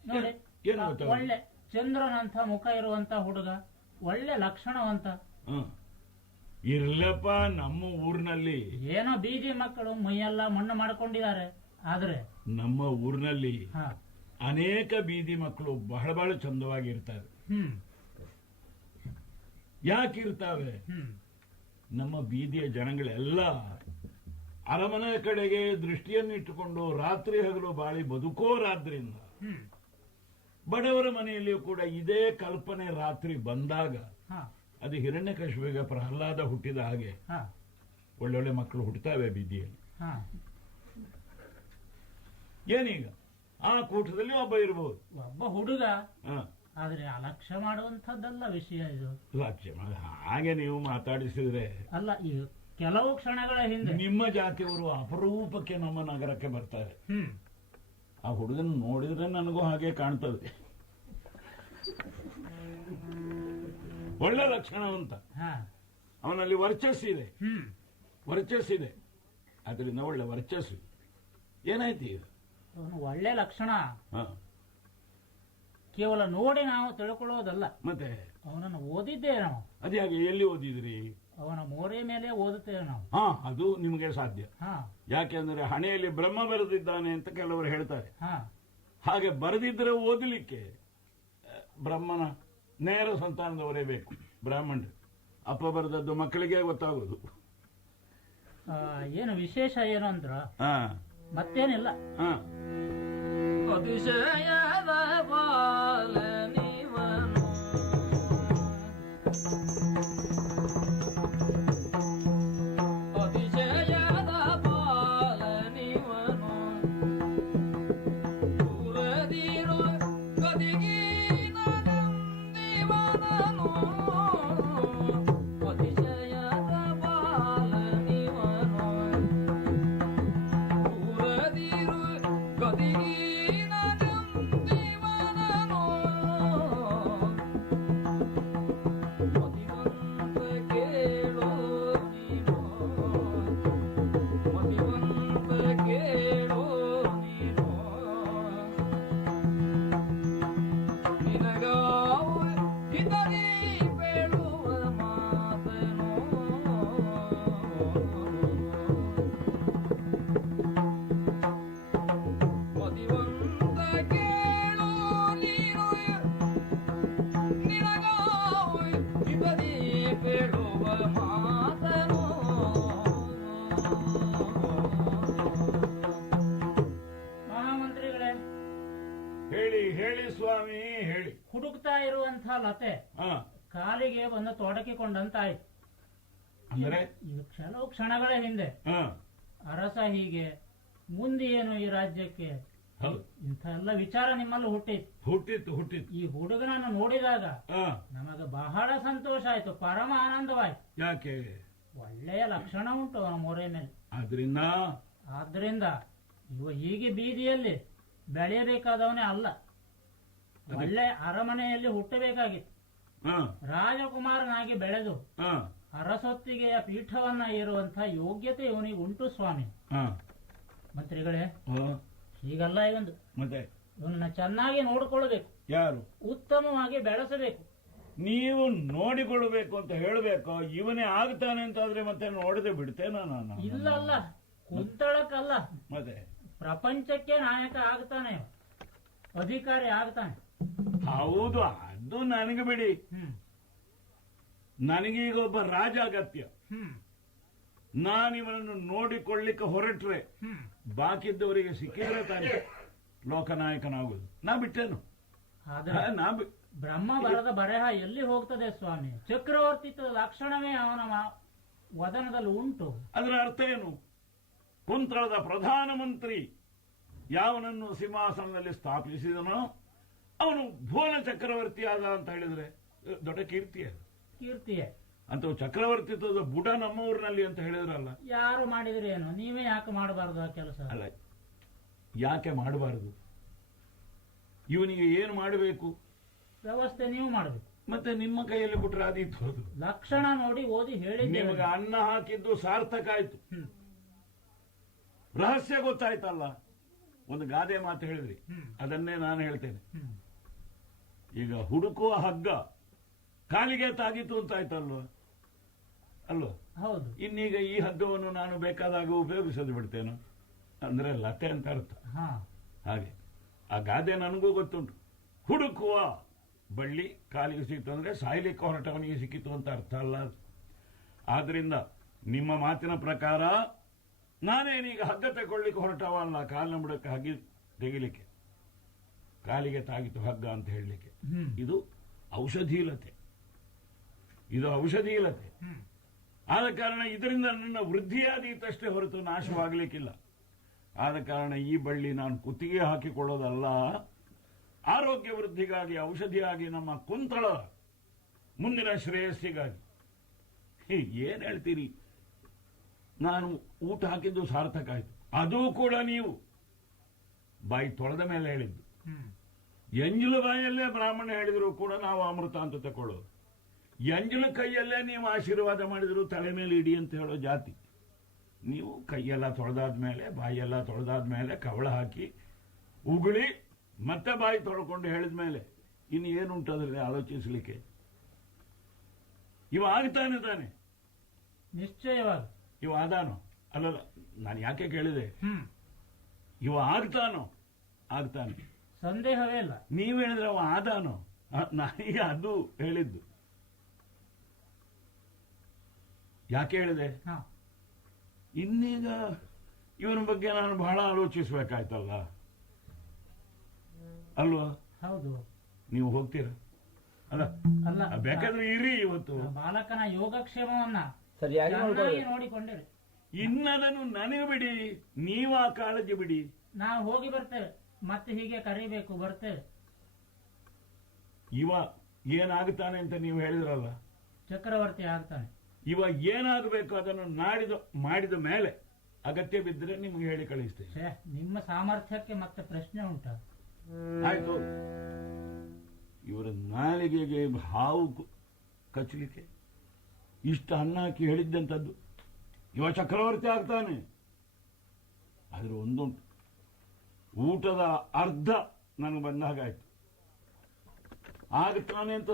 ನೋಡಿ, ಏನು ಗೊತ್ತಾಗಲ್ಲ? ಒಳ್ಳೆ ಚಂದ್ರನಂತ ಮುಖ ಇರುವಂತ ಹುಡುಗ, ಒಳ್ಳೆ ಲಕ್ಷಣವಂತ. ಹ. ಇರ್ಲಪ್ಪ, ನಮ್ಮ ಊರಿನಲ್ಲಿ ಏನೋ ಬೀದಿ ಮಕ್ಕಳು ಮೈಯೆಲ್ಲ ಮಣ್ಣು ಮಾಡ್ಕೊಂಡಿದ್ದಾರೆ. ಆದ್ರೆ ನಮ್ಮ ಊರಿನಲ್ಲಿ ಹಾ, ಅನೇಕ ಬೀದಿ ಮಕ್ಕಳು ಬಹಳ ಬಹಳ ಚಂದವಾಗಿರ್ತಾರೆ. ಹ್ಮ್ ಯಾಕಿರ್ತಾವೆ? ಹ್ಮ್ ನಮ್ಮ ಬೀದಿಯ ಜನಗಳೆಲ್ಲ ಅರಮನೆ ಕಡೆಗೆ ದೃಷ್ಟಿಯನ್ನಿಟ್ಟುಕೊಂಡು ರಾತ್ರಿ ಹಗಲು ಬಾಳಿ ಬದುಕೋರಾದ್ರಿಂದ ಹ್ಮ್ ಬಡವರ ಮನೆಯಲ್ಲಿಯೂ ಕೂಡ ಇದೇ ಕಲ್ಪನೆ ರಾತ್ರಿ ಬಂದಾಗ ಹಾ, ಅದು ಹಿರಣ್ಯಕಶಿಪಿಗೆ ಪ್ರಹ್ಲಾದ ಹುಟ್ಟಿದ ಹಾಗೆ ಹಾ, ಒಳ್ಳೊಳ್ಳೆ ಮಕ್ಕಳು ಹುಟ್ಟುತ್ತವೆ ಬೀದಿಯಲ್ಲಿ. ಹಾ. ಏನೀಗ ಆ ಕೂಟದಲ್ಲಿ ಒಬ್ಬ ಇರಬಹುದು. ಒಬ್ಬ ಹುಡುಗ, ಹ, ಆದ್ರೆ ಅಲಕ್ಷ್ಯ ಮಾಡುವಂತದ್ದಲ್ಲ ವಿಷಯ ಇದು. ಲಕ್ಷ್ಯ ಹಾಗೆ ನೀವು ಮಾತಾಡಿಸಿದ್ರೆ ಅಲ್ಲ, ಈ ಕೆಲವು ಕ್ಷಣಗಳ ಹಿಂದೆ ನಿಮ್ಮ ಜಾತಿಯವರು ಅಪರೂಪಕ್ಕೆ ನಮ್ಮ ನಗರಕ್ಕೆ ಬರ್ತಾರೆ. ಹ್ಮ್ ಆ ಹುಡುಗನ ನೋಡಿದ್ರೆ ನನಗೂ ಹಾಗೆ ಕಾಣ್ತದೆ. ಒಳ್ಳೆ ಲಕ್ಷಣವಂತ, ಹಾ, ಅವನಲ್ಲಿ ವರ್ಚಸ್ಸಿದೆ, ಹ್ಮ್ ವರ್ಚಸ್ಸಿದೆ. ಅದರಿಂದ ಒಳ್ಳೆ ವರ್ಚಸ್ಸು. ಏನಾಯ್ತು ಈಗ? ಅವನು ಒಳ್ಳೆ ಲಕ್ಷಣ ಹ, ಕೇವಲ ನೋಡಿ ನಾವು ತಿಳ್ಕೊಳ್ಳೋದಲ್ಲ, ಮತ್ತೆ ಅವನನ್ನು ಓದಿದ್ದೇವೆ ನಾವು. ಅದ್ಯಾಕೆ ಎಲ್ಲಿ ಓದಿದ್ರಿ? ಅವನ ಮೋರೆ ಮೇಲೆ ಓದುತ್ತೇವೆ ನಾವು. ಹಾ, ಅದು ನಿಮಗೆ ಸಾಧ್ಯ. ಹಾ, ಯಾಕೆಂದ್ರೆ ಹಣೆಯಲ್ಲಿ ಬ್ರಹ್ಮ ಬರೆದಿದ್ದಾನೆ ಅಂತ ಕೆಲವರು ಹೇಳ್ತಾರೆ. ಹಾ, ಹಾಗೆ ಬರೆದಿದ್ರೆ ಓದಲಿಕ್ಕೆ ಬ್ರಹ್ಮನ ನೇರ ಸಂತಾನದವರೇ ಬೇಕು, ಬ್ರಾಹ್ಮಣರು. ಅಪ್ಪ ಬರೆದದ್ದು ಮಕ್ಕಳಿಗೆ ಗೊತ್ತಾಗೋದು. ಏನು ವಿಶೇಷ ಏನು ಅಂದ್ರ ಹಾ, ಮತ್ತೇನಿಲ್ಲ. ಹಾ, ಅತಿಶಯದ ಬಾಲನಿವನು ಅತಿಶಯದ ಬಾಲನಿವನು ದೂರದಿರು ಗದಿಗೀನಂದಿವನನು ಅತಿಶಯದ ಬಾಲನಿವನು ದೂರದಿರು ಗದಿಗೀನಂದಿವನನು ಮತಿವಂತ ಕೇಳೋ ನೀನು ಮತಿವಂತ ಕೇಳೋ ನೀನು ನಿನಗಾವು ಹಿತರಿ ಬೇಳುವ ಮಾತನು ಮತಿವಂತ ಕೇಳೋ ನೀನು ನಿನಗಾವು ಹಿತರಿ ಬೇಳುವ ಮಾತನು ಮಹಾಮಂತ್ರಿಗಳೇ, ಹೇಳಿ ಹೇಳಿ ಸ್ವಾಮಿ, ಹೇಳಿ. ಹುಡುಕ್ತಾ ಇರುವಂತ ಲತೆ ಹಾ, ಕಾಲಿಗೆ ಬಂದು ತೊಡಕಿಕೊಂಡಂತಾಯ್ತು. ಅಂದ್ರೆ ಇದು ಕೆಲವು ಕ್ಷಣಗಳ ಹಿಂದೆ ಹಾ, ಅರಸ ಹೀಗೆ, ಮುಂದೆ ಏನು ಈ ರಾಜ್ಯಕ್ಕೆ, ಹೌದು, ಇಂಥ ಎಲ್ಲ ವಿಚಾರ ನಿಮ್ಮಲ್ಲಿ ಹುಟ್ಟಿತ್ತು. ಹುಟ್ಟಿತ್ತು ಹುಟ್ಟಿತ್ತು. ಈ ಹುಡುಗನನ್ನು ನೋಡಿದಾಗ ಹಾ, ನಮಗೆ ಬಹಳ ಸಂತೋಷ ಆಯ್ತು, ಪರಮ ಆನಂದವಾಯ್ತು. ಯಾಕೆ? ಒಳ್ಳೆಯ ಲಕ್ಷಣ ಉಂಟು ಅವನ ಮೊರೆ ಮೇಲೆ. ಆದ್ರಿಂದ ಆದ್ರಿಂದ ಇವ ಹೀಗೆ ಬೀದಿಯಲ್ಲಿ ಬೆಳೆಯಬೇಕಾದವನೇ ಅಲ್ಲ, ಒಳ್ಳೆ ಅರಮನೆಯಲ್ಲಿ ಹುಟ್ಟಬೇಕಾಗಿತ್ತು. ಹಾ, ರಾಜಕುಮಾರನಾಗಿ ಬೆಳೆದು ಹಾ, ಅರಸೊತ್ತಿಗೆಯ ಪೀಠವನ್ನ ಏರುವಂತ ಯೋಗ್ಯತೆ ಇವನಿಗೆ ಉಂಟು ಸ್ವಾಮಿ. ಹಾ, ಮಂತ್ರಿಗಳೇ, ಓ, ಹೀಗಲ್ಲ ಇವನು, ಮತ್ತೆ ಇವನನ್ನ ಚೆನ್ನಾಗಿ ನೋಡಿಕೊಳ್ಳಬೇಕು, ಯಾರು? ಉತ್ತಮವಾಗಿ ಬೆಳೆಸಬೇಕು. ನೀವು ನೋಡಿಕೊಳ್ಳಬೇಕು ಅಂತ ಹೇಳಬೇಕು. ಇವನೇ ಆಗ್ತಾನೆ ಅಂತಾದ್ರೆ ಮತ್ತೆ ನೋಡದೆ ಬಿಡ್ತೇನ ನಾನು? ಇಲ್ಲ ಅಲ್ಲ, ಕುಂತಳಕ್ಕಲ್ಲ, ಮತ್ತೆ ಪ್ರಪಂಚಕ್ಕೆ ನಾಯಕ ಆಗ್ತಾನೆ, ಅಧಿಕಾರಿ ಆಗ್ತಾನೆ. ಹೌದು, ಅದು ನನಗೆ ಬಿಡಿ. ಹ್ಮ್ ನನಗೀಗ ಒಬ್ಬ ರಾಜ ಅಗತ್ಯ. ಹ್ಮ್ ನಾನಿವನನ್ನು ನೋಡಿಕೊಳ್ಳಿಕ್ಕೆ ಹೊರಟ್ರೆ ಹ್ಮ್ ಬಾಕಿದ್ದವರಿಗೆ ಸಿಕ್ಕಿದ್ರೆ ತಾನೆ ಲೋಕನಾಯಕನಾಗುವುದು. ನಾ ಬಿಟ್ಟೇನು? ಆದ್ರೆ ನಾ ಬ್ರಹ್ಮ ಬರದ ಬರೆಹ ಎಲ್ಲಿ ಹೋಗ್ತದೆ ಸ್ವಾಮಿ? ಚಕ್ರವರ್ತಿತ್ವದ ಲಕ್ಷಣವೇ ಅವನ ವದನದಲ್ಲಿ ಉಂಟು. ಅದರ ಅರ್ಥ ಏನು? ಕುಂತಳದ ಪ್ರಧಾನಮಂತ್ರಿ ಯಾವನನ್ನು ಸಿಂಹಾಸನದಲ್ಲಿ ಸ್ಥಾಪಿಸಿದನೋ ಅವನು ಭುವನ ಚಕ್ರವರ್ತಿ ಆದ ಅಂತ ಹೇಳಿದ್ರೆ ದೊಡ್ಡ ಕೀರ್ತಿ. ಅದು ಕೀರ್ತಿಯೇ. ಅಂತ ಚಕ್ರವರ್ತಿತ್ವದ ಬುಡ ನಮ್ಮ ಊರಿನಲ್ಲಿ ಅಂತ ಹೇಳಿದ್ರಲ್ಲ. ಯಾರು ಮಾಡಿದ್ರೆ ಏನು? ನೀವೇ ಯಾಕೆ ಮಾಡಬಾರದು ಆ ಕೆಲಸ? ಅಲ್ಲ, ಯಾಕೆ ಮಾಡಬಾರದು? ಇವನಿಗೆ ಏನು ಮಾಡಬೇಕು? ವ್ಯವಸ್ಥೆ ನೀವು ಮಾಡಬೇಕು. ಮತ್ತೆ ನಿಮ್ಮ ಕೈಯಲ್ಲಿ ಬಿಟ್ರೆ ಆದೀತು. ಅದು ಲಕ್ಷಣ ನೋಡಿ ಓದಿ ಹೇಳಿದ್ದೇವೆ. ನಿಮಗೆ ಅನ್ನ ಹಾಕಿದ್ದು ಸಾರ್ಥಕ ಆಯ್ತು. ರಹಸ್ಯ ಗೊತ್ತಾಯ್ತಲ್ಲ. ಒಂದು ಗಾದೆ ಮಾತು ಹೇಳಿದ್ರಿ, ಅದನ್ನೇ ನಾನು ಹೇಳ್ತೇನೆ. ಈಗ ಹುಡುಕುವ ಹಗ್ಗ ಕಾಲಿಗೆ ತಾಗಿತು ಅಂತ ಆಯ್ತಲ್ವ, ಅಲ್ವ? ಹೌದು. ಇನ್ನೀಗ ಈ ಹಗ್ಗವನ್ನು ನಾನು ಬೇಕಾದಾಗ ಉಪಯೋಗಿಸೋದು ಬಿಡ್ತೇನೆ ಅಂದ್ರೆ ಲತೆ ಅಂತ ಅರ್ಥ. ಹಾಗೆ ಆ ಗಾದೆ ನನಗೂ ಗೊತ್ತುಂಟು. ಹುಡುಕುವ ಬಳ್ಳಿ ಕಾಲಿಗೆ ಸಿಕ್ತು ಅಂದ್ರೆ ಸಾಯ್ಲಿಕ್ಕೆ ಹೊರಟವನಿಗೆ ಸಿಕ್ಕಿತು ಅಂತ ಅರ್ಥ ಅಲ್ಲ. ಆದ್ರಿಂದ ನಿಮ್ಮ ಮಾತಿನ ಪ್ರಕಾರ ನಾನೇನೀಗ ಹಗ್ಗ ತಗೊಳ್ಳಿಕ್ಕೆ ಹೊರಟವ ಅಲ್ಲ, ಕಾಲಿನ ಬುಡಕ್ಕೆ ಹಗ್ಗಿ ತೆಗಿಲಿಕ್ಕೆ, ಕಾಲಿಗೆ ತಾಗಿತು ಹಗ್ಗ ಅಂತ ಹೇಳಲಿಕ್ಕೆ. ಇದು ಔಷಧೀಲತೆ, ಇದು ಔಷಧೀಲತೆ. ಆದ ಕಾರಣ ಇದರಿಂದ ನನ್ನ ವೃದ್ಧಿಯಾದೀತಷ್ಟೇ ಹೊರತು ನಾಶವಾಗಲಿಕ್ಕಿಲ್ಲ. ಆದ ಕಾರಣ ಈ ಬಳ್ಳಿ ನಾನು ಕುತ್ತಿಗೆ ಹಾಕಿಕೊಳ್ಳೋದಲ್ಲ, ಆರೋಗ್ಯ ವೃದ್ಧಿಗಾಗಿ, ಔಷಧಿಯಾಗಿ, ನಮ್ಮ ಕುಂತಳ ಮುಂದಿನ ಶ್ರೇಯಸ್ಸಿಗಾಗಿ. ಏನ್ ಹೇಳ್ತೀರಿ? ನಾನು ಊಟ ಹಾಕಿದ್ದು ಸಾರ್ಥಕ ಆಯ್ತು. ಅದೂ ಕೂಡ ನೀವು ಬಾಯಿ ತೊಳೆದ ಮೇಲೆ ಹೇಳಿದ್ದು. ಎಂಜಲು ಬಾಯಲ್ಲೇ ಬ್ರಾಹ್ಮಣ ಹೇಳಿದ್ರು ಕೂಡ ನಾವು ಅಮೃತ ಅಂತ ತಕೊಳ್ಳೋದು. ಎಂಜಲು ಕೈಯಲ್ಲೇ ನೀವು ಆಶೀರ್ವಾದ ಮಾಡಿದ್ರು ತಲೆ ಮೇಲೆ ಇಡಿ ಅಂತ ಹೇಳೋ ಜಾತಿ ನೀವು. ಕೈಯೆಲ್ಲ ತೊಳೆದಾದ್ಮೇಲೆ, ಬಾಯಿಯೆಲ್ಲ ತೊಳೆದಾದ್ಮೇಲೆ ಕವಳ ಹಾಕಿ ಉಗುಳಿ ಮತ್ತೆ ಬಾಯಿ ತೊಳ್ಕೊಂಡು ಹೇಳಿದ್ಮೇಲೆ ಇನ್ನು ಏನುಂಟು ಅದರಲ್ಲಿ ಆಲೋಚಿಸಲಿಕ್ಕೆ? ಇವ ಆಗ್ತಾನೆ ತಾನೆ? ನಿಶ್ಚಯವಾಗಿ ಇವ ಆದಾನೋ? ಅಲ್ಲಲ್ಲ, ನಾನು ಯಾಕೆ ಕೇಳಿದೆ, ಇವ ಆಗ್ತಾನೋ? ಆಗ್ತಾನೆ, ಸಂದೇಹವೇ ಇಲ್ಲ. ನೀವು ಹೇಳಿದ್ರೆ ಅವ ಆದಾನೋ? ನಾನೀಗ ಅದು ಹೇಳಿದ್ದು. ಯಾಕೆ ಹೇಳಿದೆ? ಇನ್ನೀಗ ಇವನ ಬಗ್ಗೆ ನಾನು ಬಹಳ ಆಲೋಚಿಸ್ಬೇಕಾಯ್ತಲ್ಲ, ಅಲ್ವಾ? ಹೌದು. ನೀವು ಹೋಗ್ತೀರಾ? ಅಲ್ಲ ಅಲ್ಲ, ಬೇಕಾದ್ರೆ ಇರಿ. ಇವತ್ತು ಬಾಲಕನ ಯೋಗಕ್ಷೇಮವನ್ನ ಸರಿಯಾಗಿ ನೋಡಿಕೊಂಡಿರಿ. ಇನ್ನದನ್ನು ನನಗೆ ಬಿಡಿ, ನೀವು ಆ ಕಾಳಜಿ ಬಿಡಿ. ನಾವು ಹೋಗಿ ಬರ್ತೇವೆ, ಮತ್ತೆ ಹೀಗೆ ಕರೀಬೇಕು, ಬರ್ತೇವೆ. ಇವ ಏನಾಗುತ್ತಾನೆ ಅಂತ ನೀವು ಹೇಳಿದ್ರಲ್ಲ, ಚಕ್ರವರ್ತಿ ಆಗ್ತಾನೆ. ಇವ ಏನಾಗಬೇಕು ಅದನ್ನು ನಾಡಿದ ಮಾಡಿದ ಮೇಲೆ ಅಗತ್ಯ ಬಿದ್ದರೆ ನಿಮ್ಗೆ ಹೇಳಿ ಕಳಿಸ್ತೇನೆ. ನಿಮ್ಮ ಸಾಮರ್ಥ್ಯಕ್ಕೆ ಮತ್ತೆ ಪ್ರಶ್ನೆ ಉಂಟಾ? ಆಯ್ತು. ಇವರ ನಾಲಿಗೆಗೆ ಹಾವು ಕಚ್ಚಲಿಕ್ಕೆ ಇಷ್ಟು ಅನ್ನ ಹಾಕಿ ಹೇಳಿದ್ದಂಥದ್ದು. ಇವ ಚಕ್ರವರ್ತಿ ಆಗ್ತಾನೆ. ಆದ್ರೆ ಒಂದುಂಟು, ಊಟದ ಅರ್ಧ ನನಗೆ ಬಂದಾಗಾಯ್ತು. ಆಗ್ತಾನೆ ಅಂತ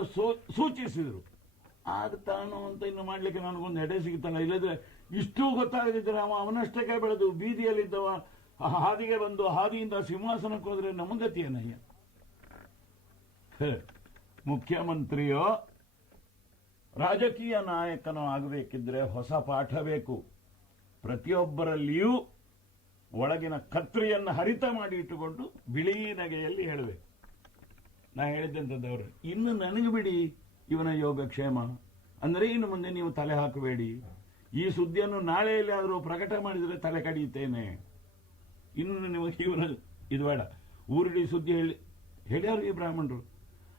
ಸೂಚಿಸಿದ್ರು. ಆಗ್ತಾನೋ ಅಂತ ಇನ್ನು ಮಾಡ್ಲಿಕ್ಕೆ ನನಗೊಂದು ಎಡೆ ಸಿಗುತ್ತಲ್ಲ. ಇಲ್ಲದ್ರೆ ಇಷ್ಟೂ ಗೊತ್ತಾಗದಿದ್ರೆ ಅವನಷ್ಟಕ್ಕೆ ಬೆಳೆದು ಬೀದಿಯಲ್ಲಿದ್ದವ ಹಾದಿಗೆ ಬಂದು ಹಾದಿಯಿಂದ ಸಿಂಹಾಸನಕ್ಕೆ ಹೋದ್ರೆ ನಮ್ಮ ಗತಿ ಏನಯ್ಯ? ಮುಖ್ಯಮಂತ್ರಿಯೋ ರಾಜಕೀಯ ನಾಯಕನೋ ಆಗಬೇಕಿದ್ರೆ ಹೊಸ ಪಾಠ ಬೇಕು. ಪ್ರತಿಯೊಬ್ಬರಲ್ಲಿಯೂ ಒಳಗಿನ ಕತ್ರಿಯನ್ನು ಹರಿತ ಮಾಡಿ ಇಟ್ಟುಕೊಂಡು ಬಿಳಿ ನಗೆಯಲ್ಲಿ ಹೇಳಬೇಕು. ನಾ ಹೇಳಿದ್ದಂಥದ್ದವ್ರು, ಇನ್ನು ನನಗೆ ಬಿಡಿ ಇವನ ಯೋಗಕ್ಷೇಮ ಅಂದರೆ ಇನ್ನು ಮುಂದೆ ನೀವು ತಲೆ ಹಾಕಬೇಡಿ. ಈ ಸುದ್ದಿಯನ್ನು ನಾಳೆಯಲ್ಲಿ ಆದರೂ ಪ್ರಕಟ ಮಾಡಿದರೆ ತಲೆ ಕಡಿಯುತ್ತೇನೆ. ಇನ್ನು ನಿಮಗೆ ಇವನ ಇದು ಬೇಡ. ಊರಿಡಿ ಸುದ್ದಿ ಹೇಳ್ಯಾರು ಈ ಬ್ರಾಹ್ಮಣರು.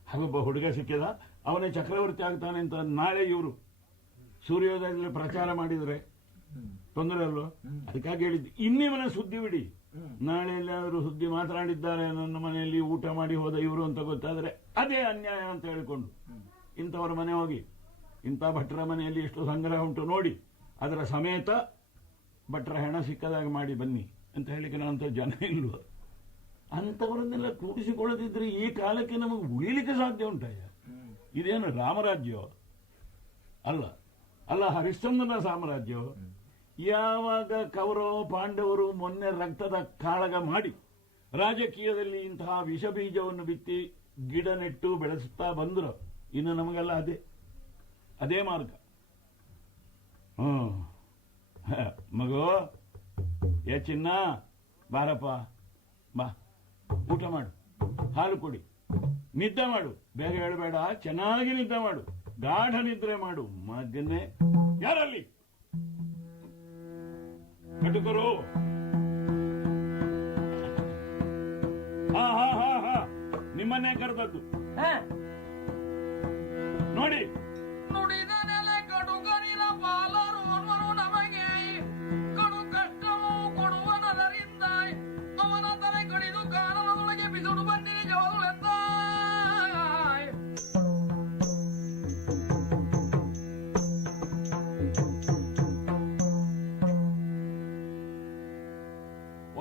ಹಾಗೊಬ್ಬ ಹುಡುಗ ಸಿಕ್ಕಿದ, ಅವನೇ ಚಕ್ರವರ್ತಿ ಆಗ್ತಾನೆ ಅಂತ ನಾಳೆ ಇವರು ಸೂರ್ಯೋದಯದಲ್ಲಿ ಪ್ರಚಾರ ಮಾಡಿದರೆ ತೊಂದರೆ ಅಲ್ವ? ಅದಕ್ಕಾಗಿ ಹೇಳಿದ್ದು, ಇನ್ನಿವನ ಸುದ್ದಿ ಬಿಡಿ. ನಾಳೆ ಎಲ್ಲಾದರೂ ಸುದ್ದಿ ಮಾತನಾಡಿದ್ದಾರೆ, ನನ್ನ ಮನೆಯಲ್ಲಿ ಊಟ ಮಾಡಿ ಹೋದ ಇವರು ಅಂತ ಗೊತ್ತಾದರೆ ಅದೇ ಅನ್ಯಾಯ ಅಂತ ಹೇಳಿಕೊಂಡು ಇಂಥವರ ಮನೆ ಹೋಗಿ, ಇಂಥ ಭಟ್ರ ಮನೆಯಲ್ಲಿ ಎಷ್ಟು ಸಂಗ್ರಹ ಉಂಟು ನೋಡಿ, ಅದರ ಸಮೇತ ಭಟ್ರ ಹೆಣ ಸಿಕ್ಕದಾಗ ಮಾಡಿ ಬನ್ನಿ ಅಂತ ಹೇಳಿಕ್ಕೆ ನಾನಂತ ಜನ ಇಲ್ವ? ಅಂಥವರನ್ನೆಲ್ಲ ಕೂಡಿಸಿಕೊಳ್ಳದಿದ್ರೆ ಈ ಕಾಲಕ್ಕೆ ನಮಗೆ ಉಳಿಲಿಕ್ಕೆ ಸಾಧ್ಯ ಉಂಟಯ್ಯ? ಇದೇನು ರಾಮರಾಜ್ಯ ಅಲ್ಲ, ಅಲ್ಲ ಹರಿಶ್ಚಂದ್ರನ ಸಾಮ್ರಾಜ್ಯ. ಯಾವಾಗ ಕೌರವ ಪಾಂಡವರು ಮೊನ್ನೆ ರಕ್ತದ ಕಾಳಗ ಮಾಡಿ ರಾಜಕೀಯದಲ್ಲಿ ಇಂತಹ ವಿಷ ಬೀಜವನ್ನು ಬಿತ್ತಿ ಗಿಡ ನೆಟ್ಟು ಬೆಳೆಸುತ್ತಾ ಬಂದ್ರು, ಇನ್ನು ನಮಗೆಲ್ಲ ಅದೇ ಮಾರ್ಗ. ಮಗು, ಚಿನ್ನ ಬಾರಪ್ಪ, ಬಾ, ಊಟ ಮಾಡು, ಹಾಲು ಕುಡಿ, ನಿದ್ದೆ ಮಾಡು, ಬೇಗ ಹೇಳಬೇಡ, ಚೆನ್ನಾಗಿ ನಿದ್ದೆ ಮಾಡು, ಗಾಢ ನಿದ್ರೆ ಮಾಡು. ಮಗನೇ, ಯಾರಲ್ಲಿ ಕಟುಕರು? ನಿಮ್ಮನ್ನೇ ಕರೆದದ್ದು ನೋಡಿ. ನುಡಿದ ನೆಲೆ ಕಡುಗರಿನ ಪಾಲರು ನಮಗೆ ಕಡು ಕಷ್ಟವು ಕೊಡುವನರಿಂದ ಅವನ ತಲೆ ಕಡಿದು ಕಾರಣದೊಳಗೆ ಬಿಸಿಡು ಬನ್ನಿ ಜೋಲೆಂದ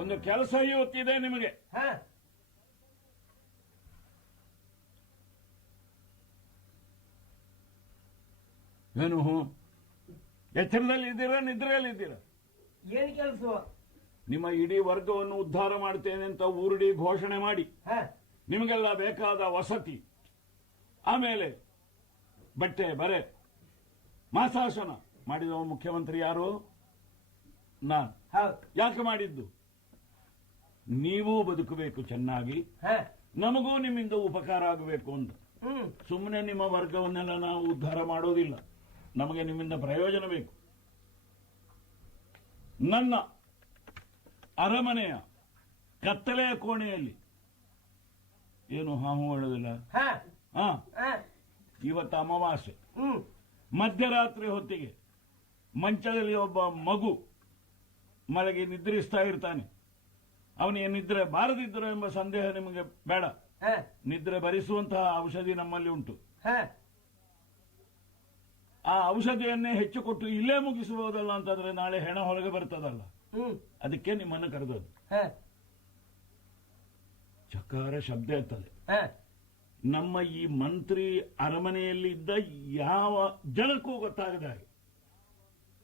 ಒಂದು ಕೆಲಸ ಇವತ್ತಿದೆ ನಿಮಗೆ. ಹಾ ಏನು ಎಚ್ಚರದಲ್ಲಿದ್ದೀರಾ, ನಿದ್ರೆಯಲ್ಲಿದ್ದೀರಾ? ಏನ್ ಕೆಲಸ? ನಿಮ್ಮ ಇಡೀ ವರ್ಗವನ್ನು ಉದ್ಧಾರ ಮಾಡ್ತೇನೆ ಅಂತ ಊರಿಡಿ ಘೋಷಣೆ ಮಾಡಿ ಹಾ ನಿಮಗೆಲ್ಲ ಬೇಕಾದ ವಸತಿ, ಆಮೇಲೆ ಬಟ್ಟೆ ಬರೆ, ಮಾಸಾಸನ ಮಾಡಿದವ ಮುಖ್ಯಮಂತ್ರಿ ಯಾರು? ನಾನು. ಹೌದು. ಯಾಕೆ ಮಾಡಿದ್ದು? ನೀವೂ ಬದುಕಬೇಕು ಚೆನ್ನಾಗಿ, ಹಾ ನಮಗೂ ನಿಮ್ಮಿಂದ ಉಪಕಾರ ಆಗಬೇಕು ಅಂತ. ಸುಮ್ಮನೆ ನಿಮ್ಮ ವರ್ಗವನ್ನೆಲ್ಲ ನಾವು ಉದ್ಧಾರ ಮಾಡೋದಿಲ್ಲ, ನಮಗೆ ನಿಮ್ಮಿಂದ ಪ್ರಯೋಜನ ಬೇಕು. ನನ್ನ ಅರಮನೆಯ ಕತ್ತಲೆಯ ಕೋಣೆಯಲ್ಲಿ ಏನು ಹಾಹು ಹೇಳೋದಿಲ್ಲ. ಹಾ ಹಾ, ಹಾ ಇವತ್ತು ಅಮಾವಾಸ್ಯೆ, ಮಧ್ಯರಾತ್ರಿ ಹೊತ್ತಿಗೆ ಮಂಚದಲ್ಲಿ ಒಬ್ಬ ಮಗು ಮಲಗಿ ನಿದ್ರಿಸ್ತಾ ಇರ್ತಾನೆ. ಅವನಿಗೆ ನಿದ್ರೆ ಬಾರದಿದ್ದರು ಎಂಬ ಸಂದೇಹ ನಿಮಗೆ ಬೇಡ. ಹಾ ನಿದ್ರೆ ಭರಿಸುವಂತಹ ಔಷಧಿ ನಮ್ಮಲ್ಲಿ ಉಂಟು. ಹಾ ಆ ಔಷಧಿಯನ್ನೇ ಹೆಚ್ಚು ಕೊಟ್ಟು ಇಲ್ಲೇ ಮುಗಿಸಬಹುದಲ್ಲ ಅಂತಂದ್ರೆ ನಾಳೆ ಹೆಣ ಹೊರಗೆ ಬರ್ತದಲ್ಲ, ಅದಕ್ಕೆ ನಿಮ್ಮನ್ನು ಕರೆದದ್ದು. ಹಾ ಚಕಾರ ಶಬ್ದ ಇರ್ತದೆ. ಹಾ ನಮ್ಮ ಈ ಮಂತ್ರಿ ಅರಮನೆಯಲ್ಲಿ ಇದ್ದ ಯಾವ ಜನಕ್ಕೂ ಗೊತ್ತಾಗದ ಹಾಗೆ,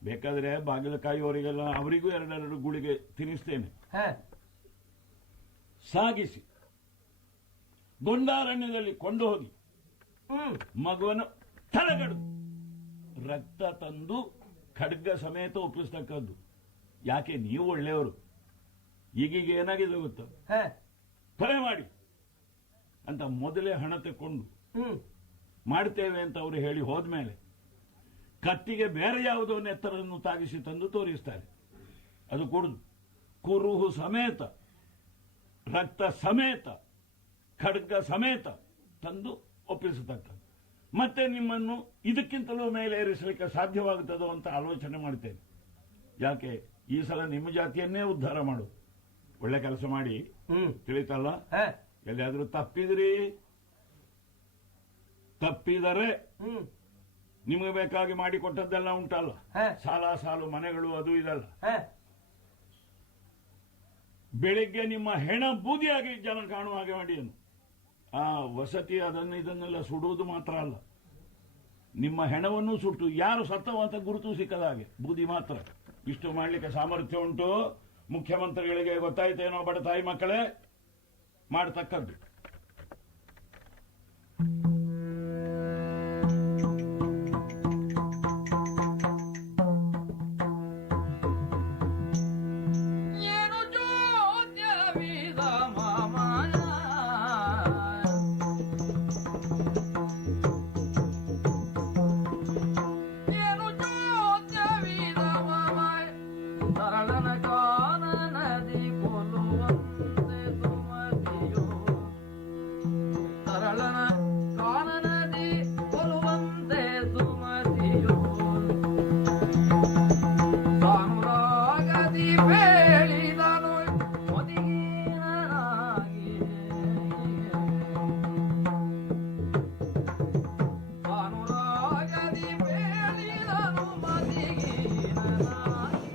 ಬೇಕಾದ್ರೆ ಬಾಗಿಲು ಕಾಯುವವರಿಗೆಲ್ಲ ಅವರಿಗೂ ಎರಡೆರಡು ಗುಳಿಗೆ ತಿನ್ನಿಸ್ತೇನೆ. ಹಾ ಸಾಗಿಸಿ ಗೊಂಡಾರಣ್ಯದಲ್ಲಿ ಕೊಂಡು ಹೋಗಿ ಮಗುವನ್ನು ತಲೆಗಡು ರಕ್ತ ತಂದು ಖಡ್ಗ ಸಮೇತ ಒಪ್ಪಿಸ್ತಕ್ಕದ್ದು. ಯಾಕೆ? ನೀವು ಒಳ್ಳೆಯವರು. ಈಗೀಗ ಏನಾಗಿದೆ ಗೊತ್ತಾ? ಹಾ ಕೊಲೆ ಮಾಡಿ ಅಂತ ಮೊದಲೇ ಹಣ ತಕೊಂಡು ಮಾಡ್ತೇವೆ ಅಂತ ಅವರು ಹೇಳಿ ಹೋದ್ಮೇಲೆ ಕತ್ತಿಗೆ ಬೇರೆ ಯಾವುದೋ ನೆತ್ತರನ್ನು ತಾಗಿಸಿ ತಂದು ತೋರಿಸ್ತಾರೆ. ಅದು ಕೊಡುದು ಕುರುಹು ಸಮೇತ, ರಕ್ತ ಸಮೇತ, ಖಡ್ಗ ಸಮೇತ ತಂದು ಒಪ್ಪಿಸತಕ್ಕದ್ದು. ಮತ್ತೆ ನಿಮ್ಮನ್ನು ಇದಕ್ಕಿಂತಲೂ ಮೇಲೆ ಏರಿಸಲಿಕ್ಕೆ ಸಾಧ್ಯವಾಗುತ್ತದೋ ಅಂತ ಆಲೋಚನೆ ಮಾಡ್ತೇನೆ. ಯಾಕೆ? ಈ ಸಲ ನಿಮ್ಮ ಜಾತಿಯನ್ನೇ ಉದ್ಧಾರ ಮಾಡು. ಒಳ್ಳೆ ಕೆಲಸ ಮಾಡಿ, ತಿಳಿತಲ್ಲ? ಎಲ್ಲಿಯಾದ್ರೂ ತಪ್ಪಿದರೆ ನಿಮಗೆ ಬೇಕಾಗಿ ಮಾಡಿಕೊಟ್ಟದ್ದೆಲ್ಲ ಉಂಟಲ್ಲ, ಸಾಲು ಮನೆಗಳು ಅದು ಇದಲ್ಲ, ಬೆಳಿಗ್ಗೆ ನಿಮ್ಮ ಹೆಣ ಬೂದಿಯಾಗಿ ಜನ ಕಾಣುವ ಹಾಗೆ ಮಾಡಿ. ಆ ವಸತಿ ಅದನ್ನು ಇದನ್ನೆಲ್ಲ ಸುಡುವುದು ಮಾತ್ರ ಅಲ್ಲ, ನಿಮ್ಮ ಹೆಣವನ್ನು ಸುಟ್ಟು ಯಾರು ಸತ್ತವ ಅಂತ ಗುರುತು ಸಿಕ್ಕದ ಹಾಗೆ ಬೂದಿ ಮಾತ್ರ. ಇಷ್ಟು ಮಾಡಲಿಕ್ಕೆ ಸಾಮರ್ಥ್ಯ ಉಂಟು ಮುಖ್ಯಮಂತ್ರಿಗಳಿಗೆ. ಗೊತ್ತಾಯ್ತೇನೋ ಬಡ ತಾಯಿ ಮಕ್ಕಳೇ? ಮಾಡತಕ್ಕದ್ದು. ಏನು ಜೋತ್ಯವಿದ ಮಾಮನ ಏನು ಜೋತ್ಯವಿದ ಮಾಮನ ತರಳನ ಕಾನನದಿ ಕೊಲ್ಲುವಂತೆ ಸುಮತಿಯೋ, ತರಳನ ಕಾನನದಿ ಕೊಲ್ಲುವಂತೆ ಸುಮತಿಯೋ, ಸಾನುರಾಗದಿ ಬೇಳಿದನು ಒದಿಗಿನಾಗಿ, ಸಾನುರಾಗದಿ ಬೇಳಿದನು ಮದಿಗಿನಾಗಿ.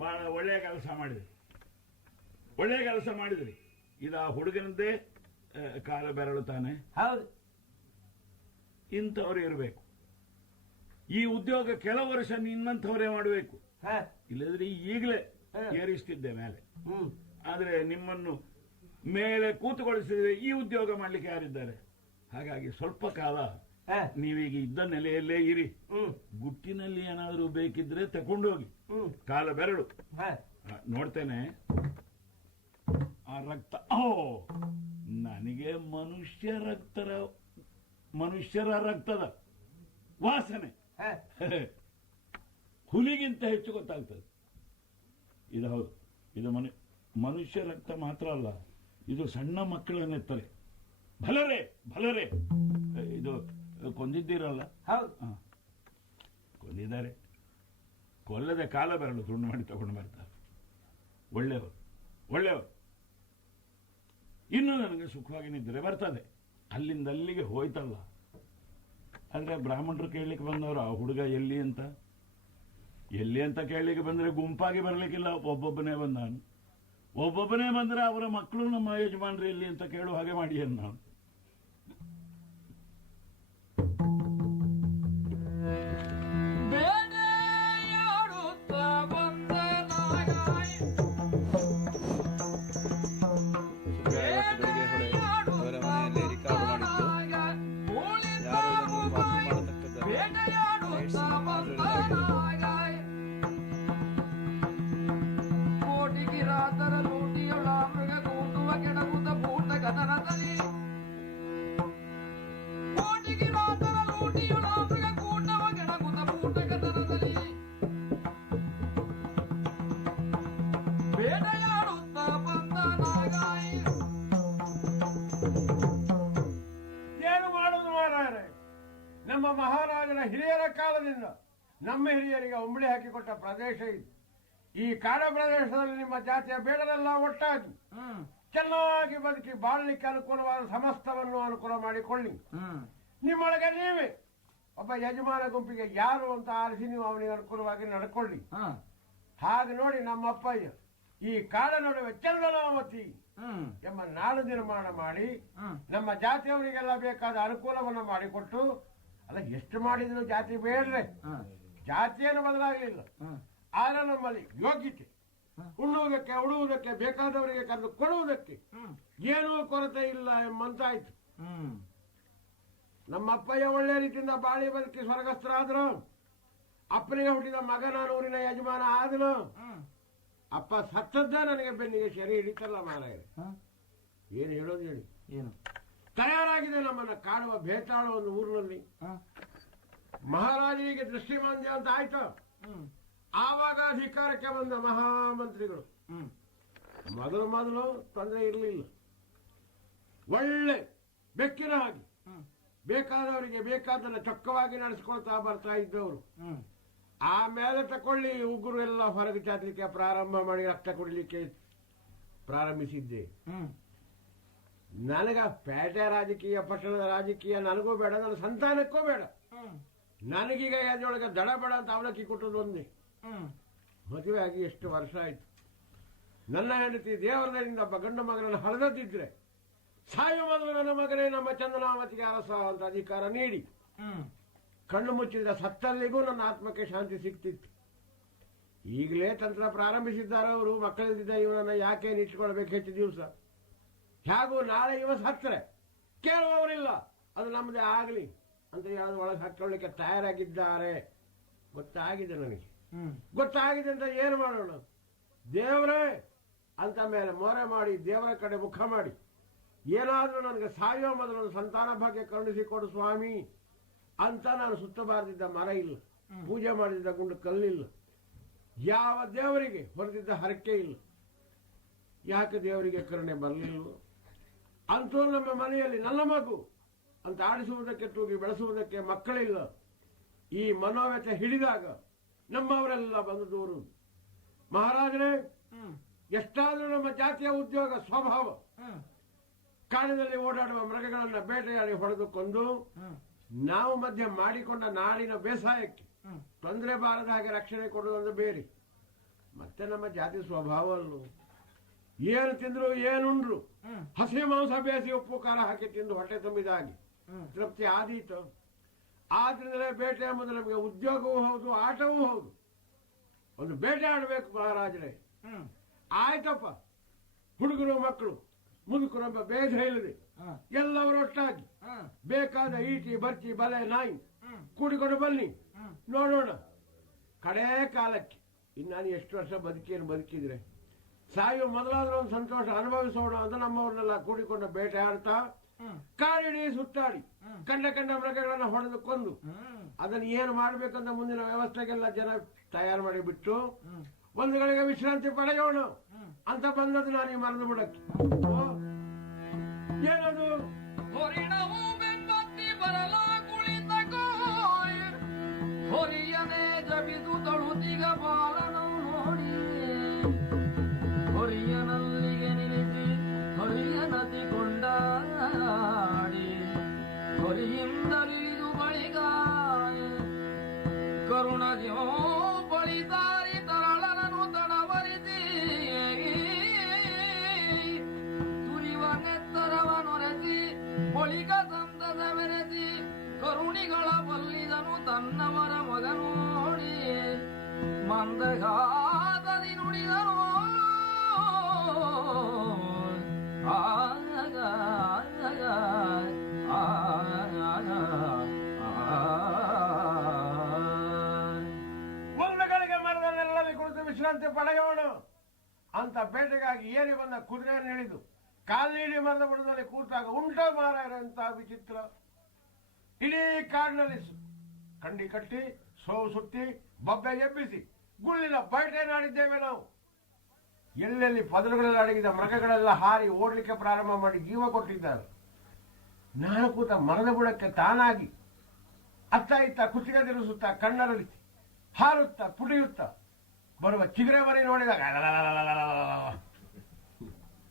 ಬಹಳ ಒಳ್ಳೆಯ ಕೆಲಸ ಮಾಡಿದ್ರಿ, ಒಳ್ಳೆಯ ಕೆಲಸ ಮಾಡಿದ್ರಿ. ಇದು ಆ ಹುಡುಗನದ್ದೇ ಕಾಲ ಬೆರಳು ತಾನೆ. ಹೌದು. ಇಂಥವ್ರು ಇರಬೇಕು. ಈ ಉದ್ಯೋಗ ಕೆಲವು ವರ್ಷ ನಿನ್ನಂಥವರೇ ಮಾಡಬೇಕು. ಹಾ ಇಲ್ಲದ್ರೆ ಈಗಲೇ ಏರಿಸ್ತಿದ್ದೆ ಮೇಲೆ. ಆದ್ರೆ ನಿಮ್ಮನ್ನು ಮೇಲೆ ಕೂತುಗೊಳಿಸಿದ್ರೆ ಈ ಉದ್ಯೋಗ ಮಾಡ್ಲಿಕ್ಕೆ ಯಾರಿದ್ದಾರೆ? ಹಾಗಾಗಿ ಸ್ವಲ್ಪ ಕಾಲ ನೀವೀಗ ಇದ್ದ ನೆಲೆಯಲ್ಲೇ ಇರಿ. ಗುಟ್ಟಿನಲ್ಲಿ ಏನಾದರೂ ಬೇಕಿದ್ರೆ ತಕೊಂಡೋಗಿ. ಕಾಲ ಬೆರಳು ನೋಡ್ತೇನೆ. ಆ ರಕ್ತ, ನನಗೆ ಮನುಷ್ಯರ ರಕ್ತದ ವಾಸನೆ ಹುಲಿಗಿಂತ ಹೆಚ್ಚು ಗೊತ್ತಾಗ್ತದೆ. ಇದು ಹೌದು, ಇದು ಮನುಷ್ಯ ರಕ್ತ ಮಾತ್ರ ಅಲ್ಲ, ಇದು ಸಣ್ಣ ಮಕ್ಕಳನ್ನೆತ್ತರೆ. ಭಲರೇ ಇದು ಕೊಂದಿದ್ದೀರಲ್ಲ? ಕೊಂದಿದ್ದಾರೆ. ಕೊಲ್ಲದೆ ಕಾಲ ಬೆರಳು ತುಂಡು ಮಾಡಿ ತಗೊಂಡು ಬರ್ತಾರೆ. ಒಳ್ಳೆಯವರು. ಇನ್ನು ನನಗೆ ಸುಖವಾಗಿ ನಿದ್ರೆ ಬರ್ತದೆ. ಅಲ್ಲಿಂದ ಅಲ್ಲಿಗೆ ಹೋಯ್ತಲ್ಲ, ಆದರೆ ಬ್ರಾಹ್ಮಣರು ಕೇಳಲಿಕ್ಕೆ ಬಂದವರು ಆ ಹುಡುಗ ಎಲ್ಲಿ ಅಂತ ಕೇಳಲಿಕ್ಕೆ ಬಂದರೆ ಗುಂಪಾಗಿ ಬರಲಿಕ್ಕಿಲ್ಲ, ಒಬ್ಬೊಬ್ಬನೇ ಬಂದಾನು. ಒಬ್ಬೊಬ್ಬನೇ ಬಂದರೆ ಅವರ ಮಕ್ಕಳು ನಮ್ಮ ಯಜಮಾನ್ರು ಎಲ್ಲಿ ಅಂತ ಕೇಳುವ ಹಾಗೆ ಮಾಡಿ ನಾನು. ನಮ್ಮ ಮಹಾರಾಜನ ಹಿರಿಯರ ಕಾಲದಿಂದ ನಮ್ಮ ಹಿರಿಯರಿಗೆ ಉಂಬಳಿ ಹಾಕಿಕೊಟ್ಟ ಪ್ರದೇಶ ಇದು. ಈ ಕಾಡ ಪ್ರದೇಶದಲ್ಲಿ ನಿಮ್ಮ ಜಾತಿಯ ಬೇಡರೆಲ್ಲ ಒಟ್ಟಾಗಿ ಚೆನ್ನಾಗಿ ಬದುಕಿ ಬಾಳಲಿಕ್ಕೆ ಅನುಕೂಲವಾದ ಸಮಸ್ತವನ್ನು ಅನುಕೂಲ ಮಾಡಿಕೊಳ್ಳಿ. ನಿಮ್ಮೊಳಗೆ ನೀವೇ ಒಬ್ಬ ಯಜಮಾನ ಗುಂಪಿಗೆ ಯಾರು ಅಂತ ಆರಿಸಿ ನೀವು ಅವನಿಗೆ ಅನುಕೂಲವಾಗಿ ನಡ್ಕೊಳ್ಳಿ. ಹಾಗೆ ನೋಡಿ ನಮ್ಮ ಅಪ್ಪಯ್ಯ ಈ ಕಾಡ ನಡುವೆ ಚಂದನಾವತಿ ಎಂಬ ನಾಡು ನಿರ್ಮಾಣ ಮಾಡಿ ನಮ್ಮ ಜಾತಿಯವರಿಗೆಲ್ಲ ಬೇಕಾದ ಅನುಕೂಲವನ್ನು ಮಾಡಿಕೊಟ್ಟು, ಅಲ್ಲ ಎಷ್ಟು ಮಾಡಿದ್ರು ಜಾತಿ ಬೇಡ್ರೆ ಜಾತಿಯನ್ನು ಬದಲಾಗಲಿಲ್ಲ. ಆದ್ರೆ ನಮ್ಮಲ್ಲಿ ಯೋಗ್ಯತೆ, ಉಣ್ಣುವುದಕ್ಕೆ ಉಡುವುದಕ್ಕೆ ಬೇಕಾದವರಿಗೆ ಕರೆದು ಕೊಡುವುದಕ್ಕೆ ಏನೂ ಕೊರತೆ ಇಲ್ಲ ಎಂಬಂತಾಯ್ತು. ನಮ್ಮ ಅಪ್ಪಯ್ಯ ಒಳ್ಳೆ ರೀತಿಯಿಂದ ಬಾಳಿ ಬದುಕಿ ಸ್ವರ್ಗಸ್ಥರಾದ್ರು. ಅಪ್ಪನಿಗೆ ಹುಟ್ಟಿದ ಮಗನ ಊರಿನ ಯಜಮಾನ ಆದನು. ಅಪ್ಪ ಸತ್ತದ್ದೇ ನನಗೆ ಬೆನ್ನಿಗೆ ಸರಿ ಹಿಡಿತಲ್ಲ ಮಾರಾಯ. ಏನು ಹೇಳೋದು ಹೇಳಿ. ಏನು ತಯಾರಾಗಿದೆ ನಮ್ಮನ್ನ ಕಾಡುವ ಬೇತಾಳ ಒಂದು ಊರಿನಲ್ಲಿ. ಮಹಾರಾಜನಿಗೆ ದೃಷ್ಟಿಮಾಂದ್ಯ ಅಂತ ಆಯ್ತು. ಆವಾಗ ಅಧಿಕಾರಕ್ಕೆ ಬಂದ ಮಹಾಮಂತ್ರಿಗಳು ಮೊದಲು ತೊಂದರೆ ಇರಲಿಲ್ಲ. ಒಳ್ಳೆ ಬೆಕ್ಕಿನ ಹಾಗೆ ಬೇಕಾದವರಿಗೆ ಬೇಕಾದನ್ನ ಚೊಕ್ಕವಾಗಿ ನಡೆಸಿಕೊಳ್ತಾ ಬರ್ತಾ ಇದ್ದವರು. ಆಮೇಲೆ ತಕೊಳ್ಳಿ ಉಗುರು ಎಲ್ಲ ಹೊರಗೆ ಚಾಚಲಿಕ್ಕೆ ಪ್ರಾರಂಭ ಮಾಡಿ ರಕ್ತ ಕುಡಿಲಿಕ್ಕೆ ಪ್ರಾರಂಭಿಸಿದ್ದೆ. ನನಗ ಪೇಟೆ ರಾಜಕೀಯ, ಪಟ್ಟಣದ ರಾಜಕೀಯ ನನಗೂ ಬೇಡ, ನನ್ನ ಸಂತಾನಕ್ಕೂ ಬೇಡ. ನನಗೀಗ ಅದರೊಳಗೆ ದಡ ಬೇಡ ಅಂತ ಅವಲಕ್ಕಿ ಕೊಟ್ಟದ್ದು ಒಂದೇ. ಮದುವೆ ಆಗಿ ಎಷ್ಟು ವರ್ಷ ಆಯ್ತು. ನನ್ನ ಹೆಂಡತಿ ದೇವರದಿಂದ ಒಬ್ಬ ಗಂಡು ಮಗನನ್ನು ಹಳದದ್ದಿದ್ರೆ ಸಾಯೋ ಮೊದಲು ನನ್ನ ಮಗನೇ ನಮ್ಮ ಚಂದನಾವತಿಗೆ ಅರಸ ಅಂತ ಅಧಿಕಾರ ನೀಡಿ ಕಣ್ಣು ಮುಚ್ಚಿದ ಸತ್ತಲ್ಲಿಗೂ ನನ್ನ ಆತ್ಮಕ್ಕೆ ಶಾಂತಿ ಸಿಕ್ತಿತ್ತು. ಈಗಲೇ ತಂತ್ರ ಪ್ರಾರಂಭಿಸಿದ್ದಾರೆ ಅವರು. ಮಕ್ಕಳಿದ್ದ ಇವನನ್ನ ಯಾಕೆ ನಿಟ್ಕೊಳ್ಬೇಕು ಹೆಚ್ಚು ದಿವಸ, ಹೇಗೂ ನಾಳೆ ಇವ ಸತ್ತರೆ ಕೇಳುವವರಿಲ್ಲ, ಅದು ನಮ್ಮದೇ ಆಗಲಿ ಅಂತ ಹೇಳೋದು ಒಳಗೆ ಹಾಕೊಳ್ಳಿಕ್ಕೆ ತಯಾರಾಗಿದ್ದಾರೆ. ಗೊತ್ತಾಗಿದೆ ನನಗೆ. ಗೊತ್ತಾಗಿದೆ ಅಂತ ಏನು ಮಾಡೋಣ? ದೇವರೇ ಅಂತ ಮೇಲೆ ಮೊರೆ ಮಾಡಿ ದೇವರ ಕಡೆ ಮುಖ ಮಾಡಿ ಏನಾದ್ರೂ ನನಗೆ ಸಾಯೋ ಮೊದಲು ಸಂತಾನ ಭಾಗ್ಯ ಕರುಣಿಸಿಕೊಡು ಸ್ವಾಮಿ ಅಂತ ನಾನು ಸುತ್ತಬಾರದಿದ್ದ ಮರ ಇಲ್ಲ, ಪೂಜೆ ಮಾಡಿದ್ದ ಗುಂಡು ಕಲ್ಲಿಲ್ಲ, ಯಾವ ದೇವರಿಗೆ ಹೊರದಿದ್ದ ಹರಕೆ ಇಲ್ಲ. ಯಾಕೆ ದೇವರಿಗೆ ಕರುಣೆ ಬರಲಿಲ್ಲ? ಅಂತೂ ನಮ್ಮ ಮನೆಯಲ್ಲಿ ನನ್ನ ಮಗು ಅಂತ ಆಡಿಸುವುದಕ್ಕೆ ತೂಗಿ ಬೆಳೆಸುವುದಕ್ಕೆ ಮಕ್ಕಳಿಲ್ಲ. ಈ ಮನೋವ್ಯತೆ ಹಿಡಿದಾಗ ನಮ್ಮವರೆಲ್ಲ ಬಂದು ದೂರು. ಮಹಾರಾಜರೇ, ಎಷ್ಟಾದ್ರೂ ನಮ್ಮ ಜಾತಿಯ ಉದ್ಯೋಗ ಸ್ವಭಾವ ಕಾಡಿನಲ್ಲಿ ಓಡಾಡುವ ಮೃಗಗಳನ್ನ ಬೇಟೆಯಾಡಿ ಹೊಡೆದು ಕೊಂದು ನಾವು ಮಧ್ಯೆ ಮಾಡಿಕೊಂಡ ನಾಡಿನ ಬೇಸಾಯಕ್ಕೆ ತೊಂದರೆ ಬಾರದ ಹಾಗೆ ರಕ್ಷಣೆ ಕೊಡುವುದು ಬೇರೆ. ಮತ್ತೆ ನಮ್ಮ ಜಾತಿ ಸ್ವಭಾವ ಅಲ್ಲೂ ಏನು ತಿಂದ್ರು ಏನುಂಡ್ರು ಹಸಿ ಮಾಂಸ ಬೇಯಿಸಿ ಉಪ್ಪು ಖಾರ ಹಾಕಿ ತಿಂದು ಹೊಟ್ಟೆ ತುಂಬಿದ ಹಾಗೆ ತೃಪ್ತಿ ಆದೀತು. ಆದ್ರಿಂದಲೇ ಬೇಟೆ ಎಂಬುದು ನಮಗೆ ಉದ್ಯೋಗವೂ ಹೌದು, ಆಟವೂ ಹೌದು. ಒಂದು ಬೇಟೆ ಆಡಬೇಕು ಮಹಾರಾಜರೇ. ಆಯ್ತಪ್ಪ, ಹುಡುಗರು ಮಕ್ಕಳು ಮುದುಕರೊಬ್ಬ ಭೇದ ಇಲ್ಲದೆ ಎಲ್ಲವರೊಟ್ಟಾಗಿ ಬೇಕಾದ ಈಟಿ ಬರ್ಚಿ ಬಲೆ ನಾಯಿ ಕೂಡಿಕೊಂಡು ಬನ್ನಿ, ನೋಡೋಣ ಕಡೇ ಕಾಲಕ್ಕೆ ಇನ್ನಾನು ಎಷ್ಟು ವರ್ಷ ಬದುಕಿದ್ರೆ ಸಾಯು ಮೊದಲಾದ್ರೂ ಒಂದು ಸಂತೋಷ ಅನುಭವಿಸೋಣ ಅಂತ ನಮ್ಮವ್ರನ್ನೆಲ್ಲ ಕೂಡಿಕೊಂಡು ಬೇಟೆ ಆಡ್ತಾ ಕಾಡಿಡೀ ಸುತ್ತಾಡಿ ಕಂಡ ಮೃಗಗಳನ್ನ ಹೊಡೆದು ಕೊಂದು ಅದನ್ನು ಏನು ಮಾಡ್ಬೇಕಂತ ಮುಂದಿನ ವ್ಯವಸ್ಥೆಗೆಲ್ಲ ಜನ ತಯಾರು ಮಾಡಿ ಬಿಟ್ಟು ಒಂದು ಗಳಿಗೆ ವಿಶ್ರಾಂತಿ ಪಡೆಯೋಣ ಅಂತ ಬಂದದ್ದು ನಾನು ಮರೆದು ಬಿಡಕ್ಕೆ. ಏನದು? ಹೊರಿಣವು ಬೆಂಬತ್ತಿ ಬರಲ ಕುಳಿತ ಗೋಯ ಹೊರಿಯನೇ ಜಬಿದು ತಳುತಿಗ ಬಾಲನು ನೋಡಿ ಹೊರಿಯನಲ್ಲಿಗೆ ನಿಲ್ಲಿಸಿ ಹೊರಿಯನತಿ ಕೊಂಡಾಡಿ ಹೊರಿಯಿಂದಲಿದು ಬಳಿಗ ಕರುಣಜೋ ಬಳಿದಾರಿ ತರಳನನು ತಡವರಿಸಿ ಸುರಿವ ನೆತ್ತರವನೊರೆಸಿ ಬಳಿಕ ಸಂತದ ಮೆರೆಸಿ ಕರುಣಿಗಳ ಬಲ್ಲಿದನು ತನ್ನವರ ಮಗನು ನೋಡಿ ಮಂದಗಾದದಿ ನುಡಿದನು ಮುಂದಗಳಿಗೆ ಮರದಲ್ಲೆಲ್ಲಲ್ಲಿ ಕುಳಿತು ವಿಶ್ರಾಂತಿ ಪಡೆಯೋಣ ಅಂತ ಬೇಟೆಗಾಗಿ ಏರಿ ಬಂದ ಕುದುರೆಯನ್ನು ಹಿಡಿದು ಕಾಲ್ನೀಡಿ ಮರದ ಬುಡದಲ್ಲಿ ಕೂತಾಗ ಉಂಟ ಮಾರಾಯರಂತ ವಿಚಿತ್ರ. ಇಡೀ ಕಾಡಿನಲ್ಲಿ ಕಂಡಿ ಕಟ್ಟಿ ಸೋವು ಸುತ್ತಿ ಬಬ್ಬೆ ಎಬ್ಬಿಸಿ ಗುಳ್ಳಿನ ಬಯಟೆನಾಡಿದ್ದೇವೆ ನಾವು. ಎಲ್ಲೆಲ್ಲಿ ಪದರುಗಳಲ್ಲಿ ಅಡಗಿದ ಮೃಗಗಳೆಲ್ಲ ಹಾರಿ ಓಡ್ಲಿಕ್ಕೆ ಪ್ರಾರಂಭ ಮಾಡಿ ಜೀವ ಕೊಟ್ಟಿದ್ದಾರೆ. ನಾನು ಕೂತ ಮರದ ಬುಡಕ್ಕೆ ತಾನಾಗಿ ಅತ್ತ ಇತ್ತ ಕುತ್ತಿಗೆ ತಿರುಗಿಸುತ್ತಾ ಕಣ್ಣರಲ್ಲಿ ಹಾರುತ್ತಾ ಪುಟಿಯುತ್ತಾ ಬರುವ ಚಿಗರೆ ಮರಿ ನೋಡಿದಾಗ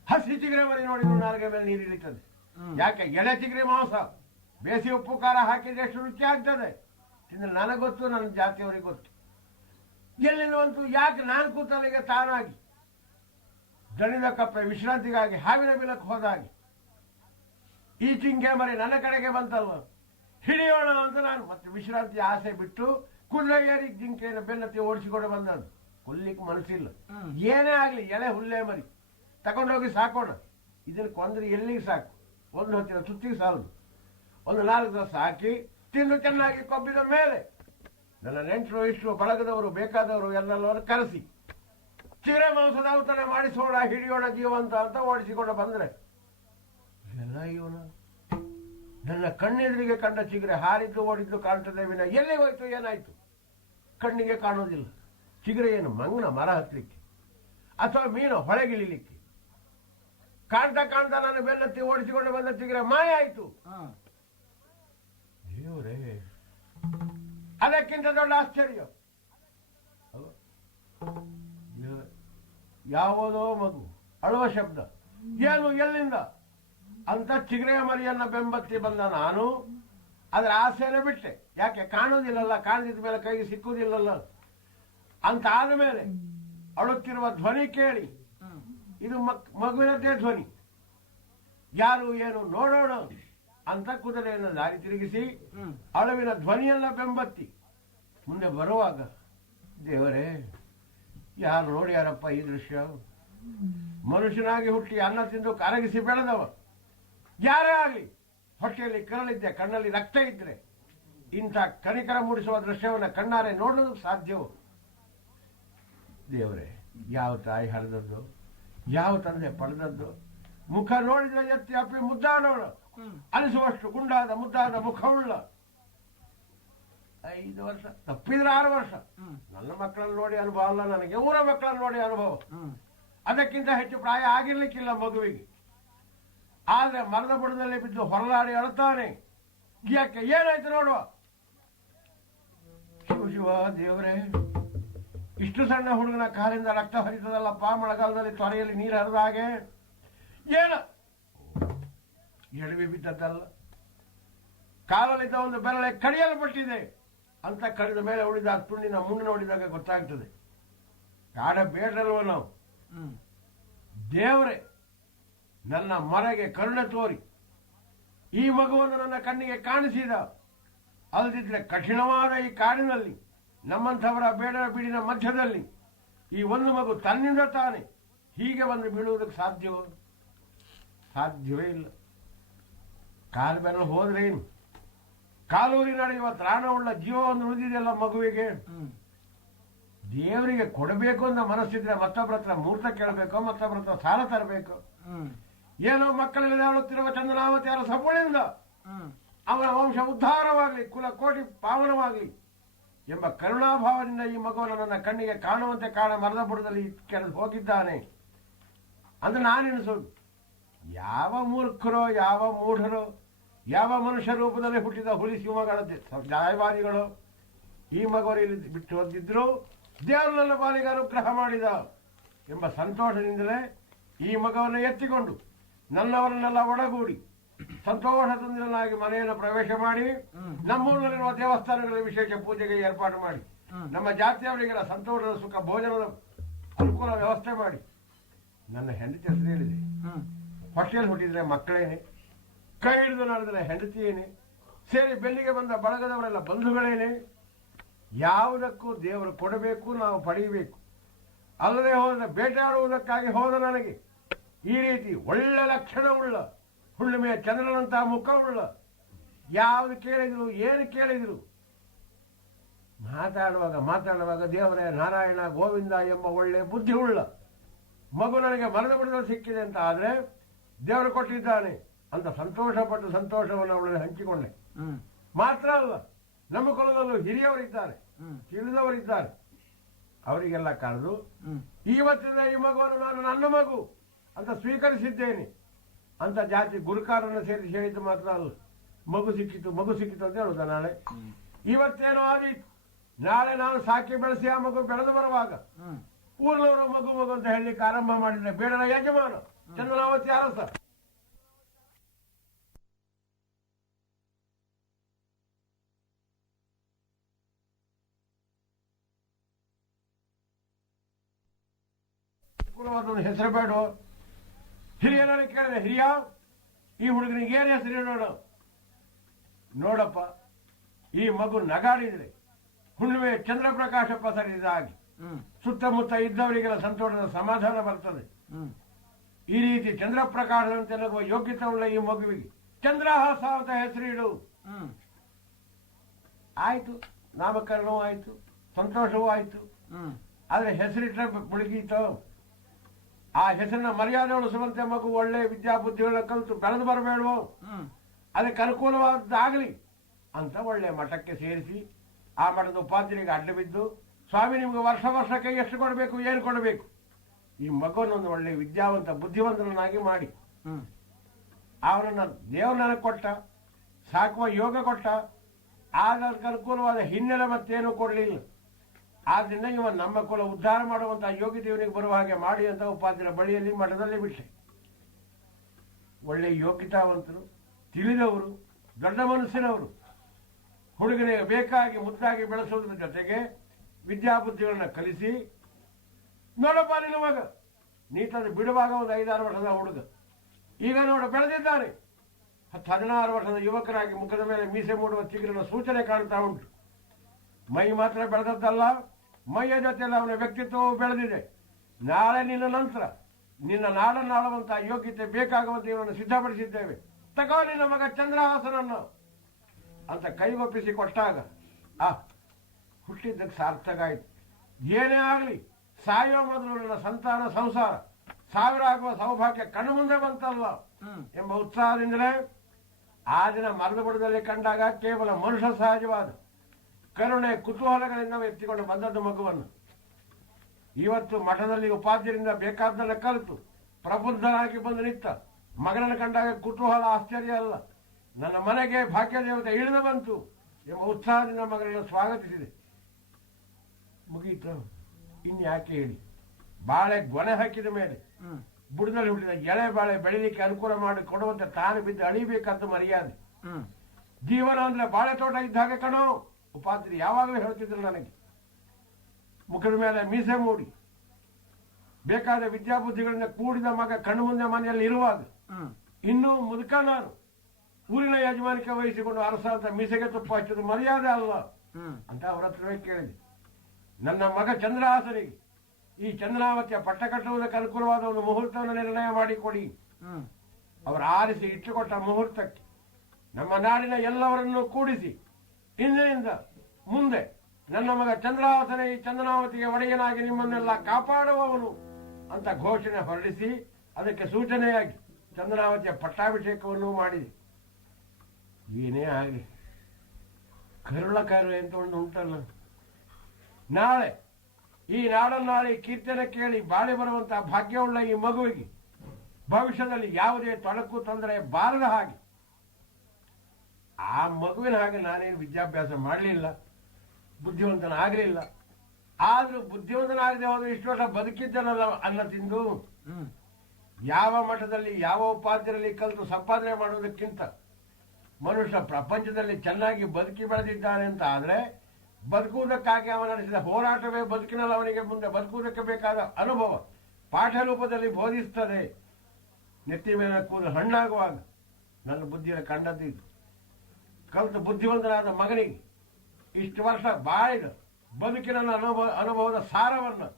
ಹಸಿ ಚಿಗರೆ ಮರಿ ನೋಡಿದ್ರು ನಾಲ್ಗೆ ಮೇಲೆ ನೀರು ಇಳಿತದೆ. ಯಾಕೆ? ಎಳೆ ಚಿಗರೆ ಮಾಂಸ ಬೇಸಿ ಉಪ್ಪು ಖಾರ ಹಾಕಿದ್ರೆ ಎಷ್ಟು ರುಚಿ ಆಗ್ತದೆ ತಿಂದ್ರೆ ನನಗೆ ಗೊತ್ತು, ನನ್ನ ಜಾತಿಯವರಿಗೆ ಗೊತ್ತು. ಎಲ್ಲಿರುವಂತೂ ಯಾಕೆ ನಾನು ಕೂತಲ್ಲಿಗೆ ತಾನಾಗಿ ದಣಿದ ಕಪ್ಪೆ ವಿಶ್ರಾಂತಿಗಾಗಿ ಹಾವಿನ ಬಿಲಕ್ಕೆ ಹೋದಾಗಿ ಈ ಚಿಂಗೆ ಮರಿ ನನ್ನ ಕಡೆಗೆ ಬಂತಲ್ವ, ಹಿಡಿಯೋಣ ಅಂತ ನಾನು ಮತ್ತೆ ವಿಶ್ರಾಂತಿ ಆಸೆ ಬಿಟ್ಟು ಕುದುರೆ ಏರಿ ಜಿಂಕೆಯನ್ನು ಬೆನ್ನತ್ತಿ ಓಡಿಸಿಕೊಂಡು ಬಂದದ್ದು. ಕೊಲ್ಲಿಕ್ಕೆ ಮನಸ್ಸಿಲ್ಲ. ಏನೇ ಆಗ್ಲಿ ಎಳೆ ಹುಲ್ಲೆ ಮರಿ ತಗೊಂಡೋಗಿ ಸಾಕೋಣ. ಇದನ್ನ ಕೊಂದ್ರೆ ಎಲ್ಲಿಗೆ ಸಾಕು? ಒಂದು ಹೊತ್ತಿನ ತುತ್ತಿಗೆ ಸಾಲದು. ಒಂದು 4 ದಿವಸ ಹಾಕಿ ತಿಂದು ಚೆನ್ನಾಗಿ ಕೊಬ್ಬಿದ ಮೇಲೆ ನನ್ನ ನೆಂಟರು ಇಷ್ಟು ಬಳಗದವರು ಬೇಕಾದವರು ಎಲ್ಲರೂ ಕರೆಸಿ ಚಿಗರೆ ಮಾಂಸದ ಔತಣೆ ಮಾಡಿಸೋಣ, ಹಿಡಿಯೋಣ ಜೀವಂತ ಅಂತ ಓಡಿಸಿಕೊಂಡು ಬಂದ್ರೆ ಎಲ್ಲ ಇವನ ನನ್ನ ಕಣ್ಣೆದುರಿಗೆ ಕಂಡ ಚಿಗರೆ ಹಾರಿದ್ದು ಓಡಿದ್ದು ಕಾಣ್ತದೆ ವಿನ ಎಲ್ಲಿ ಹೋಯ್ತು ಏನಾಯ್ತು ಕಣ್ಣಿಗೆ ಕಾಣೋದಿಲ್ಲ. ಚಿಗರೆ ಏನು ಮಂಗನ ಮರ ಹತ್ತಲಿಕ್ಕೆ ಅಥವಾ ಮೀನು ಹೊಳೆಗಿಳಿಲಿಕ್ಕೆ? ಕಾಣ್ತಾ ಕಾಣ್ತಾ ನಾನು ಬೆನ್ನತ್ತಿ ಓಡಿಸಿಕೊಂಡು ಬಂದ ಚಿಗರೆ ಮಾಯ ಆಯ್ತು. ದೇವರೇ, ಅದಕ್ಕಿಂತ ದೊಡ್ಡ ಆಶ್ಚರ್ಯ. ಯಾವುದೋ ಮಗು ಅಳುವ ಶಬ್ದ, ಏನು ಎಲ್ಲಿಂದ ಅಂತ ಚಿಗರೆಯ ಮರಿಯನ್ನ ಬೆಂಬತ್ತಿ ಬಂದ ನಾನು ಅದರ ಆಸೆನೆ ಬಿಟ್ಟೆ. ಯಾಕೆ? ಕಾಣೋದಿಲ್ಲಲ್ಲ, ಕಾಣದಿದ್ದ ಮೇಲೆ ಕೈಗೆ ಸಿಕ್ಕುವುದಿಲ್ಲಲ್ಲ ಅಂತ ಆದಮೇಲೆ ಅಳುತ್ತಿರುವ ಧ್ವನಿ ಕೇಳಿ ಇದು ಮಗುವಿನದ್ದೇ ಧ್ವನಿ, ಯಾರು ಏನು ನೋಡೋಣ ಅಂತ ಕುದುರೆಯನ್ನು ದಾರಿ ತಿರುಗಿಸಿ ಅಳುವಿನ ಧ್ವನಿಯನ್ನ ಬೆಂಬತ್ತಿ ಮುಂದೆ ಬರುವಾಗ ದೇವರೇ, ಯಾರು ನೋಡಿ ಯಾರಪ್ಪ ಈ ದೃಶ್ಯ? ಮನುಷ್ಯನಾಗಿ ಹುಟ್ಟಿ ಅನ್ನ ತಿಂದು ಕರಗಿಸಿ ಬೆಳೆದವ ಯಾರೇ ಆಗಲಿ ಹೊಟ್ಟೆಯಲ್ಲಿ ಕರಳಿದ್ದೆ, ಕಣ್ಣಲ್ಲಿ ರಕ್ತ ಇದ್ರೆ ಇಂಥ ಕನಿಕರ ಮೂಡಿಸುವ ದೃಶ್ಯವನ್ನು ಕಣ್ಣಾರೆ ನೋಡಲು ಸಾಧ್ಯವೋ? ದೇವರೇ, ಯಾವ ತಾಯಿ ಹರಿದದ್ದು, ಯಾವ ತಂದೆ ಪಡೆದದ್ದು? ಮುಖ ನೋಡಿದ್ರೆ ಎತ್ತಿ ಅಪ್ಪಿ ಮುದ್ದಾಡೋಣ ಅನಿಸುವಷ್ಟು ಗುಂಡಾದ ಮುದ್ದಾದ ಮುಖವುಳ್ಳ 5 ವರ್ಷ ತಪ್ಪಿದ್ರೆ 6 ವರ್ಷ. ನನ್ನ ಮಕ್ಕಳನ್ನು ನೋಡಿ ಅನುಭವ ಅಲ್ಲ ನನಗೆ, ಊರ ಮಕ್ಕಳನ್ನು ನೋಡಿ ಅನುಭವ. ಅದಕ್ಕಿಂತ ಹೆಚ್ಚು ಪ್ರಾಯ ಆಗಿರ್ಲಿಕ್ಕಿಲ್ಲ ಮಗುವಿಗೆ. ಆದ್ರೆ ಮರದ ಬುಡದಲ್ಲಿ ಬಿದ್ದು ಹೊರಲಾಡಿ ಅಳುತ್ತಾನೆ. ಯಾಕೆ? ಏನಾಯ್ತು ನೋಡುವ. ಶಿವ ಶಿವ ದೇವರೇ, ಇಷ್ಟು ಸಣ್ಣ ಹುಡುಗನ ಕಾಲಿಂದ ರಕ್ತ ಹರಿತದಲ್ಲಪ್ಪ, ಮಳೆಗಾಲದಲ್ಲಿ ತೊರೆಯಲ್ಲಿ ನೀರು ಹರಿದ ಹಾಗೆ. ಏನ ಎಡವಿ ಬಿದ್ದದ್ದಲ್ಲ, ಕಾಲಲ್ಲಿದ್ದ ಒಂದು ಬೆರಳೆ ಕಡಿಯಲ್ಪಟ್ಟಿದೆ ಅಂತ ಕಡಿದ ಮೇಲೆ ಉಳಿದ ತುಂಡಿನ ಮುಂದೆ ನೋಡಿದಾಗ ಗೊತ್ತಾಗ್ತದೆ. ಕಾಡ ಬೇಡಲ್ವ ನಾವು? ದೇವರೇ, ನನ್ನ ಮರೆಗೆ ಕರುಣೆ ತೋರಿ ಈ ಮಗುವನ್ನು ನನ್ನ ಕಣ್ಣಿಗೆ ಕಾಣಿಸಿದ. ಅಲ್ಲದಿದ್ರೆ ಕಠಿಣವಾದ ಈ ಕಾಡಿನಲ್ಲಿ ನಮ್ಮಂಥವರ ಬೇಡ ಬೀಡಿನ ಮಧ್ಯದಲ್ಲಿ ಈ ಒಂದು ಮಗು ತನ್ನಿಂದ ತಾನೆ ಹೀಗೆ ಬಂದು ಬೀಳುವುದಕ್ಕೆ ಸಾಧ್ಯವೇ ಇಲ್ಲ. ಕಾಲು ಬೆರಳು ಹೋದ್ರೇನು? ಕಾಲೂರಿ ನಡೆಯುವ ತ್ರಾಣವುಳ್ಳ ಜೀವವನ್ನು ಉಳಿದಿದೆಯಲ್ಲ ಮಗುವಿಗೆ. ದೇವರಿಗೆ ಕೊಡಬೇಕು ಅಂತ ಮನಸ್ಸಿದ್ರೆ ಮತ್ತೊಬ್ಬರ ಹತ್ರ ಮೂರ್ತ ಕೇಳಬೇಕು, ಮತ್ತೊಬ್ಬರ ಹತ್ರ ಸಾಲ ತರಬೇಕು. ಏನೋ ಮಕ್ಕಳಿಲ್ಲದೆ ಆಳುತ್ತಿರುವ ಚಂದನಾವತಿಯರ ಸಪುಳಿಂದ ಅವನ ವಂಶ ಉದ್ಧಾರವಾಗಲಿ, ಕುಲ ಕೋಟಿ ಪಾವನವಾಗಲಿ ಎಂಬ ಕರುಣಾಭಾವದಿಂದ ಈ ಮಗುವನ್ನು ನನ್ನ ಕಣ್ಣಿಗೆ ಕಾಣುವಂತೆ ಕಾಣ ಮರದ ಬುಡದಲ್ಲಿ ಕೆರೆದು ಹೋಗಿದ್ದಾನೆ ಅಂತ ನಾನೆನಿಸೋದು. ಯಾವ ಮೂರ್ಖರೋ, ಯಾವ ಮೂಢರೋ, ಯಾವ ಮನುಷ್ಯ ರೂಪದಲ್ಲಿ ಹುಟ್ಟಿದ ಹುಲಿ ಸಿಂಹಗಳ ನ್ಯಾಯವಾದಿಗಳು ಈ ಮಗುವಲ್ಲಿ ಬಿಟ್ಟು ಹೋಗಿದ್ರು ದೇವರು ನನ್ನ ಪಾಲಿಗೆ ಅನುಗ್ರಹ ಮಾಡಿದ ಎಂಬ ಸಂತೋಷದಿಂದಲೇ ಈ ಮಗುವನ್ನು ಎತ್ತಿಕೊಂಡು ನನ್ನವರನ್ನೆಲ್ಲ ಒಡಗೂಡಿ ಸಂತೋಷ ತಂದಿರನಾಗಿ ಮನೆಯನ್ನು ಪ್ರವೇಶ ಮಾಡಿ ನಮ್ಮೂರಿನಲ್ಲಿರುವ ದೇವಸ್ಥಾನಗಳಲ್ಲಿ ವಿಶೇಷ ಪೂಜೆಗೆ ಏರ್ಪಾಡು ಮಾಡಿ ನಮ್ಮ ಜಾತಿಯವರಿಗೆಲ್ಲ ಸಂತೋಷದ ಸುಖ ಭೋಜನದ ಅನುಕೂಲ ವ್ಯವಸ್ಥೆ ಮಾಡಿ ನನ್ನ ಹೆಂಡತಿ ಹೆಸರು ಹೇಳಿದೆ. ಹೊಟ್ಟೆಯಲ್ಲಿ ಹುಟ್ಟಿದ್ರೆ ಮಕ್ಕಳೇನೆ, ಕೈ ಹಿಡಿದು ನಡೆದ್ರೆ ಹೆಂಡತಿಯೇನೆ, ಸೇರಿ ಬೆನ್ನಿಗೆ ಬಂದ ಬಳಗದವರೆಲ್ಲ ಬಂಧುಗಳೇನೆ. ಯಾವುದಕ್ಕೂ ದೇವರು ಕೊಡಬೇಕು, ನಾವು ಪಡೆಯಬೇಕು. ಅಲ್ಲದೆ ಹೋದ ಬೇಟೆಯಾಡುವುದಕ್ಕಾಗಿ ಹೋದ ನನಗೆ ಈ ರೀತಿ ಒಳ್ಳೆ ಲಕ್ಷಣವುಳ್ಳ ಹುಣ್ಣಿಮೆಯ ಚಂದ್ರನಂತಹ ಮುಖವುಳ್ಳ ಯಾವುದು ಕೇಳಿದ್ರು ಏನು ಕೇಳಿದ್ರು ಮಾತಾಡುವಾಗ ದೇವರೇ ನಾರಾಯಣ ಗೋವಿಂದ ಎಂಬ ಒಳ್ಳೆ ಬುದ್ಧಿ ಉಳ್ಳ ಮಗು ನನಗೆ ಮರದ ಬಿಡಲು ಸಿಕ್ಕಿದೆ ಅಂತ ಆದ್ರೆ ದೇವರು ಕೊಟ್ಟಿದ್ದಾನೆ ಅಂತ ಸಂತೋಷಪಟ್ಟು ಸಂತೋಷವನ್ನು ಅವಳನ್ನು ಹಂಚಿಕೊಂಡೆ. ಮಾತ್ರ ಅಲ್ಲ, ನಮ್ಮ ಕುಲದಲ್ಲೂ ಹಿರಿಯವರಿದ್ದಾರೆ, ತಿಳಿದವರಿದ್ದಾರೆ, ಅವರಿಗೆಲ್ಲ ಕರೆದು ಇವತ್ತಿನ ಈ ಮಗುವನ್ನು ನಾನು ನನ್ನ ಮಗು ಅಂತ ಸ್ವೀಕರಿಸಿದ್ದೇನೆ ಅಂತ ಜಾತಿ ಗುರುಕಾರನ್ನು ಸೇರಿಸಿ ಹೇಳಿದ್ದು ಮಾತ್ರ ಅಲ್ಲ, ಮಗು ಸಿಕ್ಕಿತು ಅಂತ ಹೇಳುದ. ನಾಳೆ ಇವತ್ತೇನೋ ಆಗಿತ್ತು, ನಾಳೆ ನಾನು ಸಾಕಿ ಬೆಳೆಸಿ ಆ ಮಗು ಬೆಳೆದು ಬರುವಾಗ ಊರಿನವರು ಮಗು ಅಂತ ಹೇಳಲಿಕ್ಕೆ ಆರಂಭ ಮಾಡಿದ್ರೆ ಬೇಡರ ಯಜಮಾನ ಚಂದ್ರನಾವತಿ ಅರಸ ಹೆಸರು ಬೇಡ. ಹಿರಿಯರನ್ನು ಕೇಳಿದೆ, ಹಿರಿಯ ಈ ಹುಡುಗನಿಗೆ ಏನು ಹೆಸರು ಹೇಳೋಣ? ನೋಡಪ್ಪ, ಈ ಮಗು ನಗಾಡಿದ್ರೆ ಹುಣ್ಣಿಮೆ ಚಂದ್ರಪ್ರಕಾಶ ಪಸರಿದ ಹಾಗೆ ಸುತ್ತಮುತ್ತ ಇದ್ದವರಿಗೆಲ್ಲ ಸಂತೋಷದ ಸಮಾಧಾನ ಬರ್ತದೆ. ಈ ರೀತಿ ಚಂದ್ರಪ್ರಕಾಶದಂತೆ ನಗುವ ಯೋಗ್ಯತೆ ಉಳ್ಳ ಈ ಮಗುವಿಗೆ ಚಂದ್ರಹಾಸ ಅಂತ ಹೆಸರಿಡು. ಆಯ್ತು, ನಾಮಕರಣವೂ ಆಯ್ತು, ಸಂತೋಷವೂ ಆಯ್ತು. ಆದ್ರೆ ಹೆಸರಿಟ್ರೆ ಮುಳುಗೀತು. ಆ ಹೆಸರಿನ ಮರ್ಯಾದೆ ಉಳಿಸುವಂತೆ ಮಗು ಒಳ್ಳೆ ವಿದ್ಯಾಬುದ್ಧಿಗಳನ್ನ ಕಲಿತು ಬೆಳೆದು ಬರಬೇಡವೋ, ಅದಕ್ಕೆ ಅನುಕೂಲವಾದ್ದಾಗಲಿ ಅಂತ ಒಳ್ಳೆ ಮಠಕ್ಕೆ ಸೇರಿಸಿ ಆ ಮಠದ ಉಪಾಧ್ಯರಿಗೆ ಅಡ್ಡ ಬಿದ್ದು, ಸ್ವಾಮಿ ನಿಮ್ಗೆ ವರ್ಷಕ್ಕೆ ಎಷ್ಟು ಕೊಡಬೇಕು, ಏನು ಕೊಡಬೇಕು, ಈ ಮಗುವನ್ನೊಂದು ಒಳ್ಳೆ ವಿದ್ಯಾವಂತ ಬುದ್ಧಿವಂತನನ್ನಾಗಿ ಮಾಡಿ ಅವನನ್ನ ದೇವರು ನನಗೆ ಕೊಟ್ಟ, ಸಾಕುವ ಯೋಗ ಕೊಟ್ಟ, ಆಗ ಅದಕ್ಕೆ ಅನುಕೂಲವಾದ ಹಿನ್ನೆಲೆ ಮತ್ತೇನು ಕೊಡಲಿಲ್ಲ. ಆದ್ರಿಂದ ಇವ ನಮ್ಮ ಕುಲ ಉದ್ಧಾರ ಮಾಡುವಂತಹ ಯೋಗ್ಯತೆ ಇವನಿಗೆ ಬರುವ ಹಾಗೆ ಮಾಡಿ ಅಂತ ಉಪಾಧ್ಯರ ಬಳಿಯಲ್ಲಿ ಮಠದಲ್ಲಿ ಬಿಟ್ಟೆ. ಒಳ್ಳೆ ಯೋಗ್ಯತಾವಂತರು, ತಿಳಿದವರು, ದೊಡ್ಡ ಮನಸ್ಸಿನವರು ಹುಡುಗನಿಗೆ ಬೇಕಾಗಿ ಮುದ್ದಾಗಿ ಬೆಳೆಸೋದ್ರ ಜೊತೆಗೆ ವಿದ್ಯಾಬುದ್ಧಿಗಳನ್ನ ಕಲಿಸಿ, ನೋಡಪ್ಪ ನಿನ್ನ ಮಗ ನೀತಂದು ಬಿಡುವಾಗ ಒಂದು 5-6 ವರ್ಷದ ಹುಡುಗ, ಈಗ ನೋಡು ಬೆಳೆದಿದ್ದಾನೆ. 16 ವರ್ಷದ ಯುವಕರಾಗಿ ಮುಖದ ಮೇಲೆ ಮೀಸೆ ಮೂಡುವ ಚಿಗುರಿನ ಸೂಚನೆ ಕಾಣ್ತಾ ಉಂಟು. ಮೈ ಮಾತ್ರ ಬೆಳೆದದ್ದಲ್ಲ, ಮೈಯ ಜೊತೆಯಲ್ಲಿ ಅವನ ವ್ಯಕ್ತಿತ್ವವು ಬೆಳೆದಿದೆ. ನಾಳೆ ನಿನ್ನ ನಂತರ ನಿನ್ನ ನಾಡನ್ನಾಳುವಂತಹ ಯೋಗ್ಯತೆ ಬೇಕಾಗುವಂತೆ ಇವನನ್ನು ಸಿದ್ಧಪಡಿಸಿದ್ದೇವೆ, ತಗೋ ನಿನ್ನ ಮಗ ಚಂದ್ರಹಾಸನನ್ನು ಅಂತ ಕೈಗೊಪ್ಪಿಸಿ ಕೊಟ್ಟಾಗ ಹುಟ್ಟಿದ್ದಕ್ಕೆ ಸಾರ್ಥಕ ಆಯ್ತು. ಏನೇ ಆಗಲಿ ಸಾಯುವ ಮೊದಲು ನನ್ನ ಸಂತಾನ ಸಂಸಾರ ಸಾವಿರ ಆಗುವ ಸೌಭಾಗ್ಯ ಕಣ್ಣು ಮುಂದೆ ಬಂತಲ್ಲ ಎಂಬ ಉತ್ಸಾಹದಿಂದಲೇ ಆ ದಿನ ಮರದ ಬುಡದಲ್ಲಿ ಕಂಡಾಗ ಕೇವಲ ಮನುಷ್ಯ ಸಹಜವಾದ ಕರುಣೆ ಕುತೂಹಲಗಳಿಂದ ಎತ್ತಿಕೊಂಡು ಬಂದದ್ದು ಮಗುವನ್ನು ಇವತ್ತು ಮಠದಲ್ಲಿ ಉಪಾಧ್ಯರಿಂದ ಬೇಕಾದ್ದನ್ನ ಕಲಿತು ಪ್ರಬುದ್ಧನಾಗಿ ಬಂದು ನಿಂತ ಮಗನನ್ನು ಕಂಡಾಗ ಕುತೂಹಲ ಆಶ್ಚರ್ಯ ಅಲ್ಲ, ನನ್ನ ಮನೆಗೆ ಭಾಗ್ಯ ದೇವತೆ ಇಳಿದು ಬಂತು ಎಂಬ ಉತ್ಸಾಹದಿಂದ ಮಗನನ್ನು ಸ್ವಾಗತಿಸಿದೆ. ಮುಗೀತು, ಇನ್ಯಾಕೆ ಹೇಳಿ. ಬಾಳೆ ಗೊನೆ ಹಾಕಿದ ಮೇಲೆ ಬುಡದಲ್ಲಿ ಹುಟ್ಟಿದ ಎಳೆ ಬಾಳೆ ಬೆಳಿಲಿಕ್ಕೆ ಅನುಕೂಲ ಮಾಡಿ ಕೊಡುವಂತೆ ತಾನು ಬಿದ್ದು ಅಳಿಬೇಕಂತ ಮರ್ಯಾದೆ. ಜೀವನ ಅಂದ್ರೆ ಬಾಳೆ ತೋಟ ಇದ್ದ ಹಾಗೆ ಕಣೋ, ಉಪಾಧ್ಯಾಯರು ಯಾವಾಗಲೂ ಹೇಳ್ತಿದ್ರು ನನಗೆ. ಮುಖದ ಮೇಲೆ ಮೀಸೆ ಮೂಡಿ ಬೇಕಾದ ವಿದ್ಯಾಬುದ್ಧಿಗಳಿಂದ ಕೂಡಿದ ಮಗ ಕಣ್ಣು ಮುಂದೆ ಮನೆಯಲ್ಲಿ ಇರುವಾಗ ಇನ್ನೂ ಮುದುಕ ನಾನು ಊರಿನ ಯಜಮಾನಿಕೆ ವಹಿಸಿಕೊಂಡು ಅರಸ ಅಂತ ಮೀಸೆಗೆ ತುಪ್ಪ ಹಚ್ಚೋದು ಮರ್ಯಾದೆ ಅಲ್ಲ ಅಂತ ಅವರ ಹತ್ರವೇ ಕೇಳಿದೆ. ನನ್ನ ಮಗ ಚಂದ್ರಹಾಸನಿಗೆ ಈ ಚಂದ್ರಾವತಿಯ ಪಟ್ಟ ಕಟ್ಟುವುದಕ್ಕೆ ಅನುಕೂಲವಾದ ಒಂದು ಮುಹೂರ್ತವನ್ನು ನಿರ್ಣಯ ಮಾಡಿಕೊಡಿ. ಅವರು ಆರಿಸಿ ಇಟ್ಟುಕೊಟ್ಟ ಮುಹೂರ್ತಕ್ಕೆ ನಮ್ಮ ನಾಡಿನ ಎಲ್ಲವರನ್ನು ಕೂಡಿಸಿ ಇಂದಿನಿಂದ ಮುಂದೆ ನನ್ನ ಮಗ ಚಂದ್ರಹಾಸನ ಈ ಚಂದ್ರಾವತಿಗೆ ಒಡೆಯನಾಗಿ ನಿಮ್ಮನ್ನೆಲ್ಲ ಕಾಪಾಡುವವನು ಅಂತ ಘೋಷಣೆ ಹೊರಡಿಸಿ ಅದಕ್ಕೆ ಸೂಚನೆಯಾಗಿ ಚಂದ್ರಾವತಿಯ ಪಟ್ಟಾಭಿಷೇಕವನ್ನು ಮಾಡಿದೆ. ಏನೇ ಆಗಲಿ ಕರುಳ ಕಾರ್ಯ ಅಂತ ಒಂದು ಉಂಟಲ್ಲ, ನಾಳೆ ಈ ನಾಡನ್ನಾಳಿ ಕೀರ್ತನೆ ಕೇಳಿ ಬಾಳೆ ಬರುವಂತಹ ಭಾಗ್ಯವುಳ್ಳ ಈ ಮಗುವಿಗೆ ಭವಿಷ್ಯದಲ್ಲಿ ಯಾವುದೇ ತೊಡಕು ತೊಂದರೆ ಬಾರದ ಹಾಗೆ, ಆ ಮಗುವಿನ ಹಾಗೆ ನಾನೇನು ವಿದ್ಯಾಭ್ಯಾಸ ಮಾಡಲಿಲ್ಲ, ಬುದ್ಧಿವಂತನಾಗಲಿಲ್ಲ. ಆದ್ರೂ ಬುದ್ಧಿವಂತನಾಗದೆ ಹೋದ್ರೆ ಇಷ್ಟು ವರ್ಷ ಬದುಕಿದ್ದನಲ್ಲ ಅನ್ನ ತಿಂದು. ಯಾವ ಮಠದಲ್ಲಿ ಯಾವ ಉಪಾಧ್ಯರಲ್ಲಿ ಕಲಿತು ಸಂಪಾದನೆ ಮಾಡುವುದಕ್ಕಿಂತ ಮನುಷ್ಯ ಪ್ರಪಂಚದಲ್ಲಿ ಚೆನ್ನಾಗಿ ಬದುಕಿ ಬೆಳೆದಿದ್ದಾನೆ ಅಂತ ಆದ್ರೆ ಬದುಕುವುದಕ್ಕಾಗಿ ಅವನು ನಡೆಸಿದ ಹೋರಾಟವೇ ಬದುಕಿನಲ್ಲಿ ಅವನಿಗೆ ಮುಂದೆ ಬದುಕುವುದಕ್ಕೆ ಬೇಕಾದ ಅನುಭವ ಪಾಠ ರೂಪದಲ್ಲಿ ಬೋಧಿಸ್ತದೆ. ನೆತ್ತಿ ಮೇಲೆ ಕೂದಲು ಹಣ್ಣಾಗುವಾಗ ನನ್ನ ಬುದ್ಧಿಯನ್ನು ಕಂಡದ್ದಿದ್ದು ಕಲಿತು ಬುದ್ಧಿವಂತನಾದ ಮಗನಿಗೆ ಇಷ್ಟು ವರ್ಷ ಬಾಳಿದ ಬದುಕಿನ ಅನುಭವದ ಸಾರವನ್ನು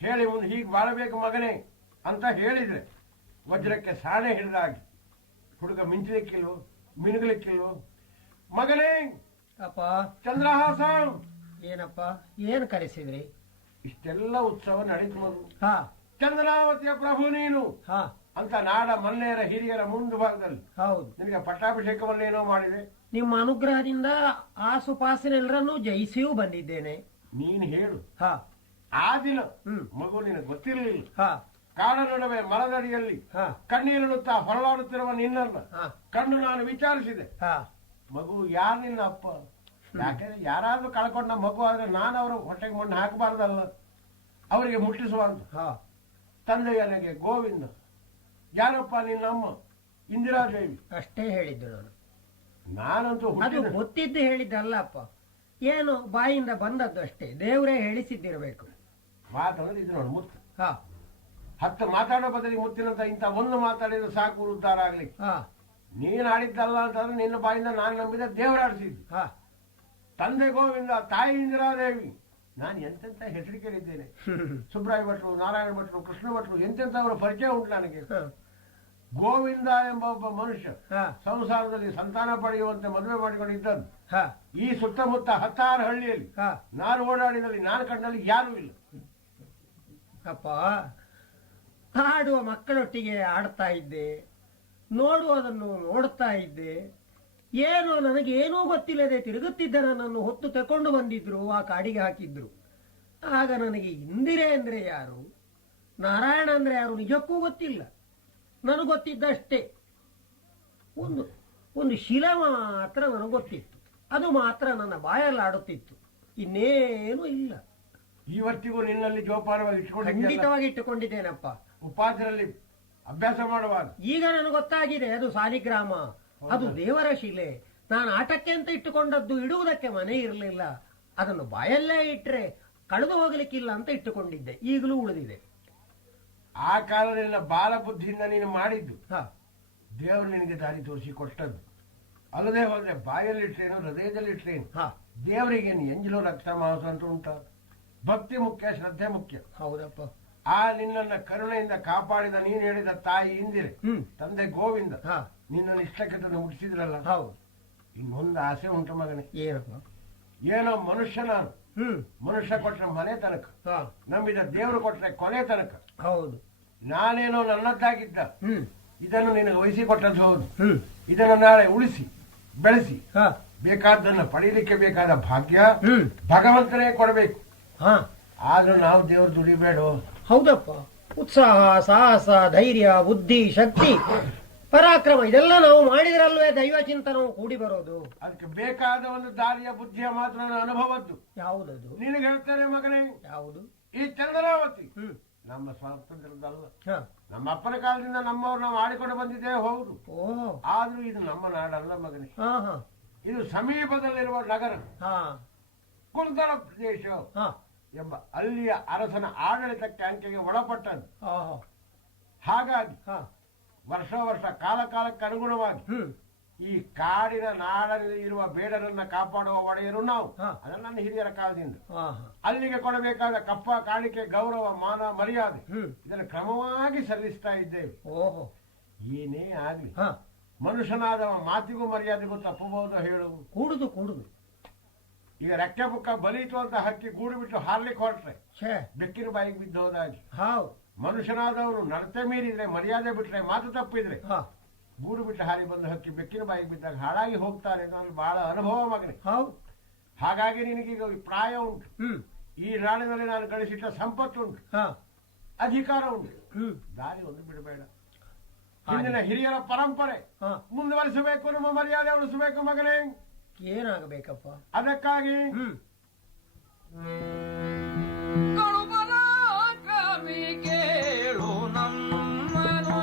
ಹೇಳಿ ಮುಂದೆ ಹೀಗೆ ಬಾಳಬೇಕು ಮಗನೇ ಅಂತ ಹೇಳಿದ್ರೆ ವಜ್ರಕ್ಕೆ ಸಾಣೆ ಹಿಡಿದಾಗಿ ಹುಡುಗ ಮಿಂಚಲಿಕ್ಕಿಲ್ವೋ ಮಿನುಗಲಿಕ್ಕಿಲ್ವೋ. ಮಗನೇ ಅಪ್ಪ ಚಂದ್ರಹಾಸ, ಏನಪ್ಪ ಏನ್ ಕರೆಸಿದ್ರಿ? ಇಷ್ಟೆಲ್ಲ ಉತ್ಸವ ನಡೀತು ಮಗು. ಹಾ ಚಂದ್ರಾವತಿಯ ಪ್ರಭು ನೀನು ಹಾ ಅಂತ ನಾಡ ಮಲ್ಲೆಯರ ಹಿರಿಯರ ಮುಂದು ಭಾಗದಲ್ಲಿ ಹೌದು. ನಿನಗೆ ಪಟ್ಟಾಭಿಷೇಕವನ್ನೇನೋ ಮಾಡಿದೆ. ನಿಮ್ಮ ಅನುಗ್ರಹದಿಂದ ಆಸುಪಾಸಿನೆಲ್ಲರನ್ನೂ ಜಯಿಸಿಯೂ ಬಂದಿದ್ದೇನೆ. ನೀನು ಹೇಳು. ಹಾ ಆ ದಿನ ಮಗು ನಿನಗೆ ಗೊತ್ತಿರಲಿಲ್ಲ. ಹಾ ಕಾಡ ನಡುವೆ ಮರದಡಿಯಲ್ಲಿ ಹಾ ಕಣ್ಣೀರಿಡುತ್ತಾ ಹೊರಲಾಡುತ್ತಿರುವ ನಿನ್ನನ್ನ ಹಾ ಕಣ್ಣು ನಾನು ವಿಚಾರಿಸಿದೆ. ಹಾ ಮಗು ಯಾರು ನಿನ್ನ ಅಪ್ಪ? ಯಾಕಂದ್ರೆ ಯಾರಾದ್ರೂ ಕಳ್ಕೊಂಡ ಮಗು ಆದ್ರೆ ನಾನು ಅವ್ರ ಹೊಟ್ಟೆಗೆ ಮಣ್ಣು ಹಾಕಬಾರ್ದಲ್ಲ, ಅವರಿಗೆ ಮುಟ್ಟಿಸಬಾರ್ದು. ಹಾ ತಂದೆಯನಿಗೆ ಗೋವಿಂದ. ಯಾರಪ್ಪ ನಿನ್ನ ಅಮ್ಮ? ಇಂದಿರಾದೇವಿ. ಅಷ್ಟೇ ಹೇಳಿದ್ದು ನಾನು. ನಾನಂತೂ ಅದು ಹುಟ್ಟಿದ ಗೊತ್ತಿದ್ದು ಹೇಳಿದ್ದಲ್ಲ ಅಪ್ಪ, ಏನು ಬಾಯಿಂದ ಬಂದದ್ದು ಅಷ್ಟೇ, ದೇವರೇ ಹೇಳಿಸಿದ್ದಿರಬೇಕು. ಮಾತಂದ್ರೆ ಇದು ನೋಡಿ ಮುತ್ತು. ಹಾ 10 ಮಾತಾಡೋ ಬದಲಿಗೆ ಮುತ್ತಿನಂತ ಇಂಥ ಒಂದು ಮಾತಾಡಿದ್ರೆ ಸಾಕು ಉದ್ಧಾರ ಆಗ್ಲಿ. ಹಾ ನೀನ್ ಆಡಿದ್ದಲ್ಲ ಅಂತಂದ್ರೆ ನಿನ್ನ ಬಾಯಿಂದ ನಾನು ನಂಬಿದ ದೇವರಾಡಿಸಿದ್ದು. ಹಾ ತಂದೆ ಗೋವಿಂದ, ತಾಯಿ ಇಂದಿರಾದೇವಿ. ನಾನು ಎಂತೆಂತ ಹೆಸರು ಕೇಳಿದ್ದೇನೆ. ಸುಬ್ರಾಯ ಭಟ್ರು, ನಾರಾಯಣ ಭಟ್ರು, ಕೃಷ್ಣ ಭಟ್ರು, ಎಂತೆಂತವರ ಪರಿಚಯ ಉಂಟು ನನಗೆ. ಗೋವಿಂದ ಎಂಬ ಒಬ್ಬ ಮನುಷ್ಯ ಸಂಸಾರದಲ್ಲಿ ಸಂತಾನ ಪಡೆಯುವಂತೆ ಮದುವೆ ಮಾಡಿಕೊಂಡಿದ್ದದ್ದು. ಈ ಸುತ್ತಮುತ್ತ 10 ಹಳ್ಳಿಯಲ್ಲಿ ನಾನು ಓಡಾಡಿದಲ್ಲಿ ನಾನು ಕಂಡಲ್ಲಿ ಯಾರೂ ಇಲ್ಲ. ಅಪ್ಪ, ಆಡುವ ಮಕ್ಕಳೊಟ್ಟಿಗೆ ಆಡ್ತಾ ಇದ್ದೆ, ನೋಡುವುದನ್ನು ನೋಡ್ತಾ ಇದ್ದೆ. ಏನು ನನಗೇನೂ ಗೊತ್ತಿಲ್ಲದೆ ತಿರುಗುತ್ತಿದ್ದ ನನ್ನನ್ನು ಹೊತ್ತು ತಕೊಂಡು ಬಂದಿದ್ರು, ಆ ಕಾಡಿಗೆ ಹಾಕಿದ್ರು. ಆಗ ನನಗೆ ಇಂದಿರೆ ಅಂದ್ರೆ ಯಾರು, ನಾರಾಯಣ ಅಂದ್ರೆ ಯಾರು ನಿಜಕ್ಕೂ ಗೊತ್ತಿಲ್ಲ. ನನಗೆ ಗೊತ್ತಿದ್ದಷ್ಟೇ ಒಂದು ಶಿಲೆ ಮಾತ್ರ ನನಗೆ ಗೊತ್ತಿತ್ತು, ಅದು ಮಾತ್ರ ನನ್ನ ಬಾಯಲ್ಲಿ ಆಡುತ್ತಿತ್ತು, ಇನ್ನೇನು ಇಲ್ಲ. ಇವತ್ತಿಗೂ ನಿನ್ನಲ್ಲಿ ಜೋಪಾನವಾಗಿ ಖಂಡಿತವಾಗಿ ಇಟ್ಟುಕೊಂಡಿದ್ದೇನಪ್ಪ. ಉಪಾಧ್ಯರಲ್ಲಿ ಅಭ್ಯಾಸ ಮಾಡುವಾಗ ಈಗ ನನಗೆ ಗೊತ್ತಾಗಿದೆ, ಅದು ಸಾಲಿಗ್ರಾಮ, ಅದು ದೇವರ ಶಿಲೆ. ನಾನು ಆಟಕ್ಕೆ ಅಂತ ಇಟ್ಟುಕೊಂಡದ್ದು, ಇಡುವುದಕ್ಕೆ ಮನೆ ಇರಲಿಲ್ಲ. ಅದನ್ನು ಬಾಯಲ್ಲೇ ಇಟ್ರೆ ಕಳೆದು ಹೋಗ್ಲಿಕ್ಕಿಲ್ಲ ಅಂತ ಇಟ್ಟುಕೊಂಡಿದ್ದೆ, ಈಗಲೂ ಉಳಿದಿದೆ. ಆ ಕಾಲದಲ್ಲಿ ಬಾಲ ಬುದ್ಧಿಯಿಂದ ನೀನು ಮಾಡಿದ್ದು ದೇವರು ನಿನಗೆ ದಾರಿ ತೋರಿಸಿ ಕೊಟ್ಟದ್ದು. ಅಲ್ಲದೆ ಹೋದ್ರೆ ಬಾಯಲ್ಲಿಟ್ರೇನು ಹೃದಯದಲ್ಲಿಟ್ರೇನು, ದೇವರಿಗೆ ಎಂಜಲು ರಕ್ತ ಮಾಂಸ ಅಂತ ಉಂಟ. ಭಕ್ತಿ ಮುಖ್ಯ, ಶ್ರದ್ಧೆ ಮುಖ್ಯ. ಹೌದಪ್ಪ. ಆ ನಿನ್ನನ್ನ ಕರುಣೆಯಿಂದ ಕಾಪಾಡಿದ ನೀನು ಹೇಳಿದ ತಾಯಿ ಇಂದಿರೆ, ತಂದೆ ಗೋವಿಂದ ನಿನ್ನನ್ನು ಇಷ್ಟಕ್ಕೆ ತಂದು ಮುಟ್ಟಿಸಿದ್ರಲ್ಲ. ಇನ್ನೊಂದು ಆಸೆ ಉಂಟು ಮಗನೇ. ಏನೋ ಮನುಷ್ಯ ನಾನು, ಮನುಷ್ಯ ಕೊಟ್ರೆ ಮನೆ ತನಕ, ನಂಬಿದ ದೇವರು ಕೊಟ್ರೆ ಕೊನೆ ತನಕ. ಹೌದು. ನಾನೇನೋ ನನ್ನದ್ದಾಗಿದ್ದ ಇದನ್ನು ನಿನಗೆ ವಹಿಸಿಕೊಟ್ಟದ್ದು ಹೌದು. ಇದನ್ನು ನಾಳೆ ಉಳಿಸಿ ಬೆಳೆಸಿ ಬೇಕಾದ್ದನ್ನು ಪಡೀಲಿಕ್ಕೆ ಬೇಕಾದ ಭಾಗ್ಯ ಭಗವಂತನೇ ಕೊಡಬೇಕು. ಆದ್ರೂ ನಾವು ದೇವರು ದುಡಿಬೇಡ. ಹೌದಪ್ಪ. ಉತ್ಸಾಹ, ಸಾಹಸ, ಧೈರ್ಯ, ಬುದ್ಧಿ, ಶಕ್ತಿ, ಪರಾಕ್ರಮ ಇದೆಲ್ಲ ನಾವು ಮಾಡಿದ್ರಲ್ವೇ ದೈವ ಚಿಂತನವು ಕೂಡಿ ಬರೋದು. ಅದಕ್ಕೆ ಬೇಕಾದ ಒಂದು ದಾರಿಯ ಬುದ್ಧಿಯ ಮಾತ್ರ ಅನುಭವದ್ದು. ಯಾವುದದು? ನಿನಗೆ ಹೇಳ್ತೇನೆ ಮಗನೇ. ಯಾವುದು? ಈ ಚಂದ್ರಾವತಿ ನಮ್ಮ ಸ್ವಾತಂತ್ರ್ಯದಲ್ಲ. ನಮ್ಮ ಅಪ್ಪನ ಕಾಲದಿಂದ ನಮ್ಮವ್ರು ನಾವು ಆಡಿಕೊಂಡು ಬಂದಿದ್ದೇವೆ, ಹೌದು. ಆದ್ರೂ ಇದು ನಮ್ಮ ನಾಡಲ್ಲ ಮಗನೇ. ಇದು ಸಮೀಪದಲ್ಲಿರುವ ನಗರ ಕುಂತಳ ಪ್ರದೇಶ ಎಂಬ ಅಲ್ಲಿಯ ಅರಸನ ಆಡಳಿತಕ್ಕೆ ಅಂಕೆಗೆ ಒಳಪಟ್ಟದ್ದು. ಹಾಗಾಗಿ ವರ್ಷ ವರ್ಷ ಕಾಲ ಕಾಲಕ್ಕೆ ಅನುಗುಣವಾಗಿ ಈ ಕಾಡಿನ ನಾಡಲ್ಲಿ ಇರುವ ಬೇಡರನ್ನ ಕಾಪಾಡುವ ಒಡೆಯರು ನಾವು. ಅದನ್ನ ನನ್ನ ಹಿರಿಯರ ಕಾಲದಿಂದ ಅಲ್ಲಿಗೆ ಕೊಡಬೇಕಾದ ಕಪ್ಪ ಕಾಣಿಕೆ, ಗೌರವ, ಮಾನ, ಮರ್ಯಾದೆ ಇದನ್ನು ಕ್ರಮವಾಗಿ ಸಲ್ಲಿಸ್ತಾ ಇದ್ದೇವೆ. ಏನೇ ಆಗ್ಲಿ ಮನುಷ್ಯನಾದವ ಮಾತಿಗೂ ಮರ್ಯಾದೆಗೂ ತಪ್ಪಬಹುದು ಹೇಳು. ಕೂಡುದು ಈಗ ರೆಕ್ಕೆ ಬುಕ್ಕ ಬಲೀತು ಅಂತ ಹಕ್ಕಿ ಗೂಡು ಬಿಟ್ಟು ಹಾರ್ಲಿಕ್ಕೆ ಹೊರಟ್ರೆ ಬೆಕ್ಕಿನ ಬಾಯಿಗೆ ಬಿದ್ದು ಹೋದಾಗಿ ಮನುಷ್ಯನಾದವರು ನಡತೆ ಮೀರಿದ್ರೆ, ಮರ್ಯಾದೆ ಬಿಟ್ರೆ, ಮಾತು ತಪ್ಪಿದ್ರೆ ಗೂಡು ಬಿಟ್ಟು ಹಾರಿ ಬಂದು ಹಕ್ಕಿ ಬೆಕ್ಕಿನ ಬಾಯಿಗೆ ಬಿದ್ದಾಗ ಹಾಳಾಗಿ ಹೋಗ್ತಾರೆ. ನಾನು ಬಹಳ ಅನುಭವ ಮಗನೇ. ಹಾಗಾಗಿ ನಿನಗೀಗ ಪ್ರಾಯ ಉಂಟು. ಈ ನಾಡಿನಲ್ಲಿ ನಾನು ಗಳಿಸಿಟ್ಟ ಸಂಪತ್ತುಂಟು, ಅಧಿಕಾರ ಉಂಟು. ದಾರಿ ಒಂದು ಬಿಡಬೇಡ. ಹಿಂದಿನ ಹಿರಿಯರ ಪರಂಪರೆ ಮುಂದುವರಿಸಬೇಕು, ನಮ್ಮ ಮರ್ಯಾದೆ ಉಳಿಸಬೇಕು ಮಗನೇ. ಏನಾಗಬೇಕಪ್ಪ? ಅದಕ್ಕಾಗಿ ಕೇಳು ನಮ್ಮನು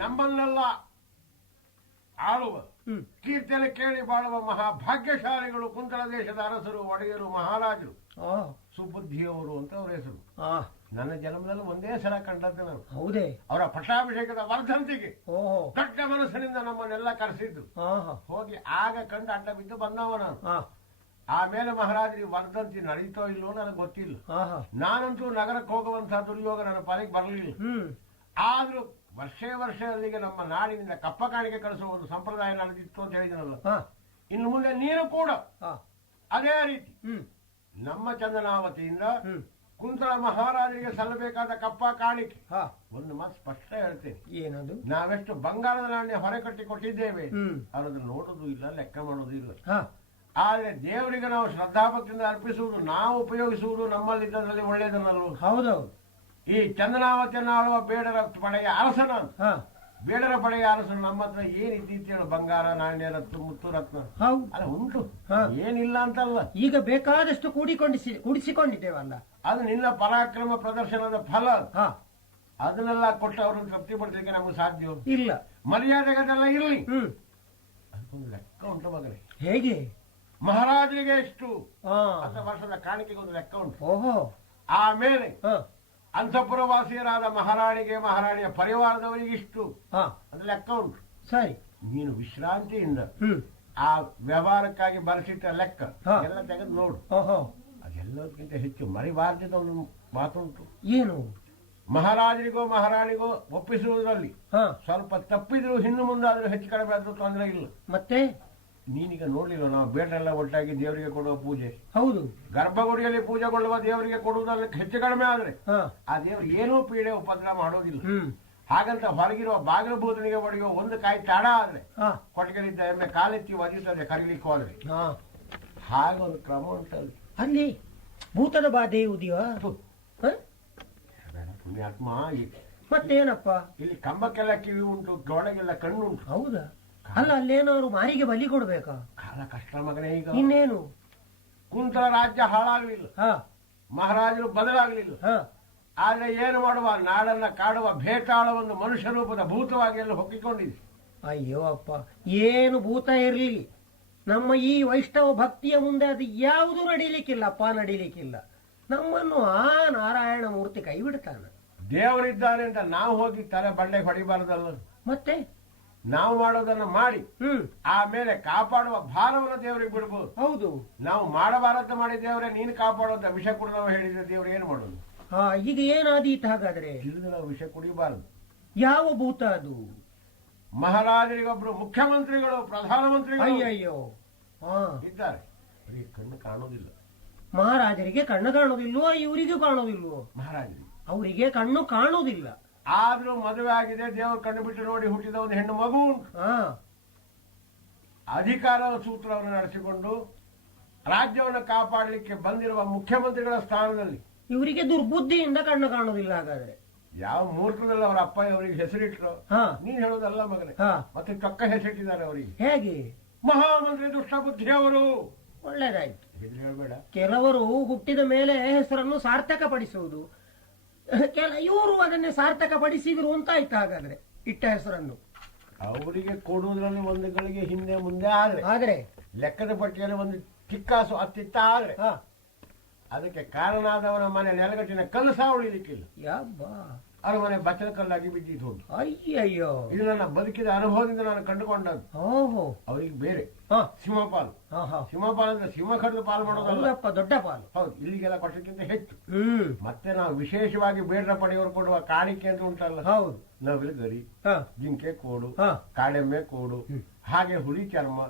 ನಮ್ಮನ್ನೆಲ್ಲ ಆಳುವ ಕೀರ್ತನೆ ಕೇಳಿ ಬಾಳುವ ಮಹಾಭಾಗ್ಯಶಾಲಿಗಳು ಕುಂತಳ ದೇಶದ ಅರಸರು, ಒಡೆಯರು, ಮಹಾರಾಜರು, ಸುಬುದ್ಧಿಯವರು ಅಂತ ಅವರ ಹೆಸರು. ನನ್ನ ಜನ್ಮದಲ್ಲಿ ಒಂದೇ ಸಲ ಕಂಡದ್ದು ನಾನು. ಹೌದೇ? ಅವರ ಪಟ್ಟಾಭಿಷೇಕದ ವರ್ಧಂತಿಗೆ ದೊಡ್ಡ ಮನಸ್ಸಿನಿಂದ ನಮ್ಮನ್ನೆಲ್ಲ ಕರೆಸಿದ್ರು. ಹೋಗಿ ಆಗ ಕಂಡು ಅಡ್ಡ ಬಿದ್ದು ಬಂದವ ನಾನು. ಆಮೇಲೆ ಮಹಾರಾಜರಿಗೆ ವರ್ಧಂತಿ ನಡೀತೋ ಇಲ್ಲೋ ನನಗೆ ಗೊತ್ತಿಲ್ಲ. ನಾನಂತೂ ನಗರಕ್ಕೆ ಹೋಗುವಂತಹ ದುರ್ಯೋಗ ನನ್ನ ಪಾಲಿಗೆ ಬರಲಿಲ್ಲ. ಆದ್ರೂ ವರ್ಷ ಅಲ್ಲಿಗೆ ನಮ್ಮ ನಾಡಿನಿಂದ ಕಪ್ಪ ಕಾಣಿಕೆ ಕಳಿಸುವ ಒಂದು ಸಂಪ್ರದಾಯ ನಡೆದಿತ್ತು ಅಂತ ಹೇಳಿದ್ನಲ್ಲ. ಇನ್ನು ಮುಂದೆ ನೀನು ಕೂಡ ಅದೇ ರೀತಿ ನಮ್ಮ ಚಂದನಾವತಿಯಿಂದ ಕುಂತಳ ಮಹಾರಾಜರಿಗೆ ಸಲ್ಲಬೇಕಾದ ಕಪ್ಪ ಕಾಣಿಕೆ ಒಂದು ಮಾತು ಸ್ಪಷ್ಟ ಹೇಳ್ತೇನೆ. ಏನದು? ನಾವೆಷ್ಟು ಬಂಗಾರದ ನಾಣ್ಯ ಹೊರೆ ಕಟ್ಟಿ ಕೊಟ್ಟಿದ್ದೇವೆ ಅನ್ನೋದನ್ನ ನೋಡುದು ಇಲ್ಲ, ಲೆಕ್ಕ ಮಾಡೋದು ಇಲ್ಲ. ಆದ್ರೆ ದೇವರಿಗೆ ನಾವು ಶ್ರದ್ಧಾಭಕ್ತಿಯಿಂದ ಅರ್ಪಿಸುವುದು, ನಾವು ಉಪಯೋಗಿಸುವುದು ನಮ್ಮಲ್ಲಿದ್ದರಲ್ಲಿ ಒಳ್ಳೆಯದನ್ನಲ್ವ? ಹೌದೌದು. ಈ ಚಂದನಾವತಿಯನ್ನು ಆಳುವ ಬೇಡರ ಪಡೆಯ ಅರಸನ, ಬೇಡರ ಪಡೆಯ ಅರಸನು ನಮ್ಮ ಹತ್ರ ಏನಿದ್ದೀತೇಳು, ಬಂಗಾರ, ನಾಣ್ಯ, ರತ್ನ, ಮುತ್ತು, ರತ್ನ ಅಲ್ಲ ಉಂಟು, ಏನಿಲ್ಲ ಅಂತಲ್ಲ. ಈಗ ಬೇಕಾದಷ್ಟು ಕೂಡಿಸಿಕೊಂಡಿದ್ದೇವಲ್ಲ, ಅದು ನಿನ್ನ ಪರಾಕ್ರಮ ಪ್ರದರ್ಶನದ ಫಲ. ಅದನ್ನೆಲ್ಲ ಕೊಟ್ಟು ಅವರನ್ನು ತೃಪ್ತಿಪಡಿಸಲಿಕ್ಕೆ ನಮಗೆ ಸಾಧ್ಯ ಇಲ್ಲ. ಮರ್ಯಾದೆಗಳೆಲ್ಲ ಇರಲಿ, ಅದಕ್ಕೊಂದು ಲೆಕ್ಕ ಉಂಟು ಮಗನೇ. ಹೇಗೆ? ಮಹಾರಾಜರಿಗೆ ಎಷ್ಟು ಅಂತ ವರ್ಷದ ಕಾಣಿಕೆಗೆ ಒಂದು ಲೆಕ್ಕ ಉಂಟು. ಆಮೇಲೆ ಅಂತಃಪುರವಾಸಿಯರಾದ ಮಹಾರಾಣಿಗೆ, ಮಹಾರಾಣಿಯ ಪರಿವಾರದವರಿಗೆ ಇಷ್ಟು ಅದು ಲೆಕ್ಕ ಉಂಟು. ಸರಿ, ನೀನು ವಿಶ್ರಾಂತಿಯಿಂದ ಆ ವ್ಯವಹಾರಕ್ಕಾಗಿ ಬರೆಸಿಟ್ಟ ಲೆಕ್ಕ ಎಲ್ಲ ತೆಗೆದು ನೋಡು. ಅದೆಲ್ಲದಕ್ಕಿಂತ ಹೆಚ್ಚು ಮರಿಬಾರ್ದಿದ ಒಂದು ಮಾತುಂಟು. ಏನು? ಮಹಾರಾಜರಿಗೋ ಮಹಾರಾಣಿಗೋ ಒಪ್ಪಿಸುವುದರಲ್ಲಿ ಸ್ವಲ್ಪ ತಪ್ಪಿದ್ರು ಹಿಂದೆ ಮುಂದಾದ್ರೂ ಹೆಚ್ಚು ಕಡಿಮೆ ಆದ್ರೂ ತೊಂದರೆ ಇಲ್ಲ. ಮತ್ತೆ ನೀನೀಗ ನೋಡ್ಲಿಲ್ಲ, ನಾವು ಬೇಟೆಲ್ಲ ಒಟ್ಟಾಗಿ ದೇವರಿಗೆ ಕೊಡುವ ಪೂಜೆ. ಹೌದು, ಗರ್ಭಗುಡಿಯಲ್ಲಿ ಪೂಜೆಗೊಳ್ಳುವ ದೇವರಿಗೆ ಕೊಡುವುದಕ್ಕೆ ಹೆಚ್ಚು ಕಡಿಮೆ ಆದ್ರೆ ಆ ದೇವರು ಏನೂ ಪೀಡೆ ಉಪದ್ರ ಮಾಡೋದಿಲ್ಲ. ಹಾಗಂತ ಹೊರಗಿರುವ ಬಾಗಿಲು ಭೂತನಿಗೆ ಒಡೆಯುವ ಒಂದು ಕಾಯಿ ತಡ ಆದ್ರೆ ಕೊಟ್ಟಿಗೆಲಿದ್ದ ಎಮ್ಮೆ ಕಾಲೆತ್ತಿ ಒದೀತದೆ ಕರೀಲಿಕ್ಕೆ ಹೋದ್ರೆ. ಹಾಗೊಂದು ಕ್ರಮ ಉಂಟಲ್ಲಿ. ಅಲ್ಲಿ ಭೂತದ ಬಾಧೆ ಉದಿಯೋ? ಪುಣ್ಯಾತ್ಮ, ಮತ್ತೇನಪ್ಪ? ಇಲ್ಲಿ ಕಂಬಕ್ಕೆಲ್ಲ ಕಿವಿ ಉಂಟು, ಗೋಡೆಗೆಲ್ಲ ಕಣ್ಣು ಉಂಟು. ಹೌದಾ? ಅಲ್ಲ, ಅಲ್ಲೇನವರು ಮಾರಿಗೆ ಬಲಿ ಕೊಡ್ಬೇಕಾ? ಕಾಲ ಕಷ್ಟ ಮಗನೇ. ಈಗ ಇನ್ನೇನು, ಕುಂತಳ ರಾಜ್ಯ ಹಾಳಾಗಲಿಲ್ಲ, ಮಹಾರಾಜರು ಬದಲಾಗಲಿಲ್ಲ. ಆದ್ರೆ ಏನು ಮಾಡುವ, ನಾಡನ್ನ ಕಾಡುವ ಭೇತಾಳ ಒಂದು ಮನುಷ್ಯ ರೂಪದ ಭೂತವಾಗಿ ಎಲ್ಲ ಹೊಕ್ಕಿಕೊಂಡಿದೆ. ಅಯ್ಯೋ ಅಪ್ಪ, ಏನು ಭೂತ ಇರ್ಲಿ, ನಮ್ಮ ಈ ವೈಷ್ಣವ ಭಕ್ತಿಯ ಮುಂದೆ ಅದು ಯಾವುದು ನಡೀಲಿಕ್ಕಿಲ್ಲಪ್ಪ, ನಡೀಲಿಕ್ಕಿಲ್ಲ. ನಮ್ಮನ್ನು ಆ ನಾರಾಯಣ ಮೂರ್ತಿ ಕೈ ಬಿಡ್ತಾನ. ದೇವರಿದ್ದಾನೆ ಅಂತ ನಾವು ಹೋಗಿ ತಲೆ ಬಂಡೆ ಹೊಡಿಬಾರದಲ್ಲ. ಮತ್ತೆ ನಾವು ಮಾಡೋದನ್ನ ಮಾಡಿ ಆಮೇಲೆ ಕಾಪಾಡುವ ಭಾರವನ್ನು ದೇವರಿಗೆ ಬಿಡ್ಬೋದು. ಹೌದು, ನಾವು ಮಾಡಬಾರದು ಮಾಡಿ ದೇವರೇ ನೀನು ಕಾಪಾಡೋದ ವಿಷ ಕುಡಿದವ ಹೇಳಿದ್ರೆ ದೇವ್ರು ಏನ್ ಮಾಡೋದು? ಈಗ ಏನಾದೀತು ಹಾಗಾದ್ರೆ? ತಿಳಿದು ನಾವು ವಿಷ ಕುಡಿಬಾರದು. ಯಾವ ಭೂತ ಅದು? ಮಹಾರಾಜರಿಗೊಬ್ರು ಮುಖ್ಯಮಂತ್ರಿಗಳು, ಪ್ರಧಾನಮಂತ್ರಿಗಳು ಅಯ್ಯಯ್ಯೋ ಇದ್ದಾರೆ, ಅವರಿಗೆ ಕಣ್ಣು ಕಾಣುವುದಿಲ್ಲ. ಮಹಾರಾಜರಿಗೆ ಕಣ್ಣು ಕಾಣುವುದಿಲ್ವೋ? ಇವರಿಗೂ ಕಾಣುವುದಿಲ್ವೋ? ಮಹಾರಾಜರಿಗೆ ಅವರಿಗೆ ಕಣ್ಣು ಕಾಣುವುದಿಲ್ಲ. ಆದ್ರೂ ಮದುವೆ ಆಗಿದೆ, ದೇವರು ಕಣ್ಣು ಬಿಟ್ಟು ನೋಡಿ ಹುಟ್ಟಿದ ಒಂದು ಹೆಣ್ಣು ಮಗು ಉಂಟು. ಅಧಿಕಾರದ ಸೂತ್ರವನ್ನು ನಡೆಸಿಕೊಂಡು ರಾಜ್ಯವನ್ನು ಕಾಪಾಡಲಿಕ್ಕೆ ಬಂದಿರುವ ಮುಖ್ಯಮಂತ್ರಿಗಳ ಸ್ಥಾನದಲ್ಲಿ ಇವರಿಗೆ ದುರ್ಬುದ್ಧಿಯಿಂದ ಕಣ್ಣು ಕಾಣುವುದಿಲ್ಲ. ಹಾಗಾದ್ರೆ ಯಾವ ಮೂರ್ತದಲ್ಲಿ ಅವರ ಅಪ್ಪ ಅವರಿಗೆ ಹೆಸರಿಟ್ರು? ನೀನ್ ಹೇಳೋದಲ್ಲ ಮಗನೇ, ಮತ್ತೆ ಚೊಕ್ಕ ಹೆಸರಿಟ್ಟಿದ್ದಾರೆ ಅವರಿಗೆ. ಹೇಗೆ? ಮಹಾಮಂತ್ರಿ ದುಷ್ಟಬುದ್ಧಿಯವರು. ಒಳ್ಳೇದಾಯ್ತು, ಹೇಳ್ಬೇಡ. ಕೆಲವರು ಹುಟ್ಟಿದ ಮೇಲೆ ಹೆಸರನ್ನು ಸಾರ್ಥಕ ಪಡಿಸುವುದು, ಇವರು ಅದನ್ನೇ ಸಾರ್ಥಕ ಪಡಿಸಿದ್ರು ಅಂತ ಆಯ್ತು. ಹಾಗಾದ್ರೆ ಇಟ್ಟ ಹೆಸರನ್ನು ಅವರಿಗೆ ಕೊಡುವುದರಲ್ಲಿ ಒಂದು ಗಳಿಗೆ ಹಿಂದೆ ಮುಂದೆ ಆದ್ರೆ ಲೆಕ್ಕದ ಪಟ್ಟಿಯಲ್ಲಿ ಒಂದು ಚಿಕ್ಕಾಸು ಅತ್ತಿತ್ತ ಆದ್ರೆ ಅದಕ್ಕೆ ಕಾರಣಾದವನ ಮನೆ ನೆಲಗಟ್ಟಿನ ಕಲಸ ಉಳಿಲಿಕ್ಕಿಲ್ಲ. ಅರಮನೆ ಬಚ್ಚಲ ಕಲ್ಲಾಗಿ ಬಿದ್ದಿದ್ದು ಹೋಗಿ. ಅಯ್ಯಯ್ಯೋ, ಇದು ನನ್ನ ಬದುಕಿದ ಅನುಭವದಿಂದ ನಾನು ಕಂಡುಕೊಂಡದ್ದು. ಅವರಿಗೆ ಬೇರೆ ಸಿಂಹಪಾಲು. ಸಿಂಹಪಾಲು ಅಂದ್ರೆ ಸಿಂಹ ಕಡಿದು ಪಾಲು ಮಾಡೋದಲ್ಲ, ದೊಡ್ಡ ಪಾಲು. ಹೌದು, ಇಲ್ಲಿಗೆಲ್ಲ ಕೊಟ್ಟಕ್ಕಿಂತ ಹೆಚ್ಚು. ಮತ್ತೆ ನಾವು ವಿಶೇಷವಾಗಿ ಬೇಡರ ಪಡೆಯವರು ಕೊಡುವ ಕಾಣಿಕೆ ಅಂತ ಉಂಟಲ್ಲ, ಹೌದು, ನವಿಲು ಗರಿ, ಜಿಂಕೆ ಕೋಡು, ಕಾಡೆಮ್ಮೆ ಕೋಡು, ಹಾಗೆ ಹುಲಿ ಚರ್ಮ,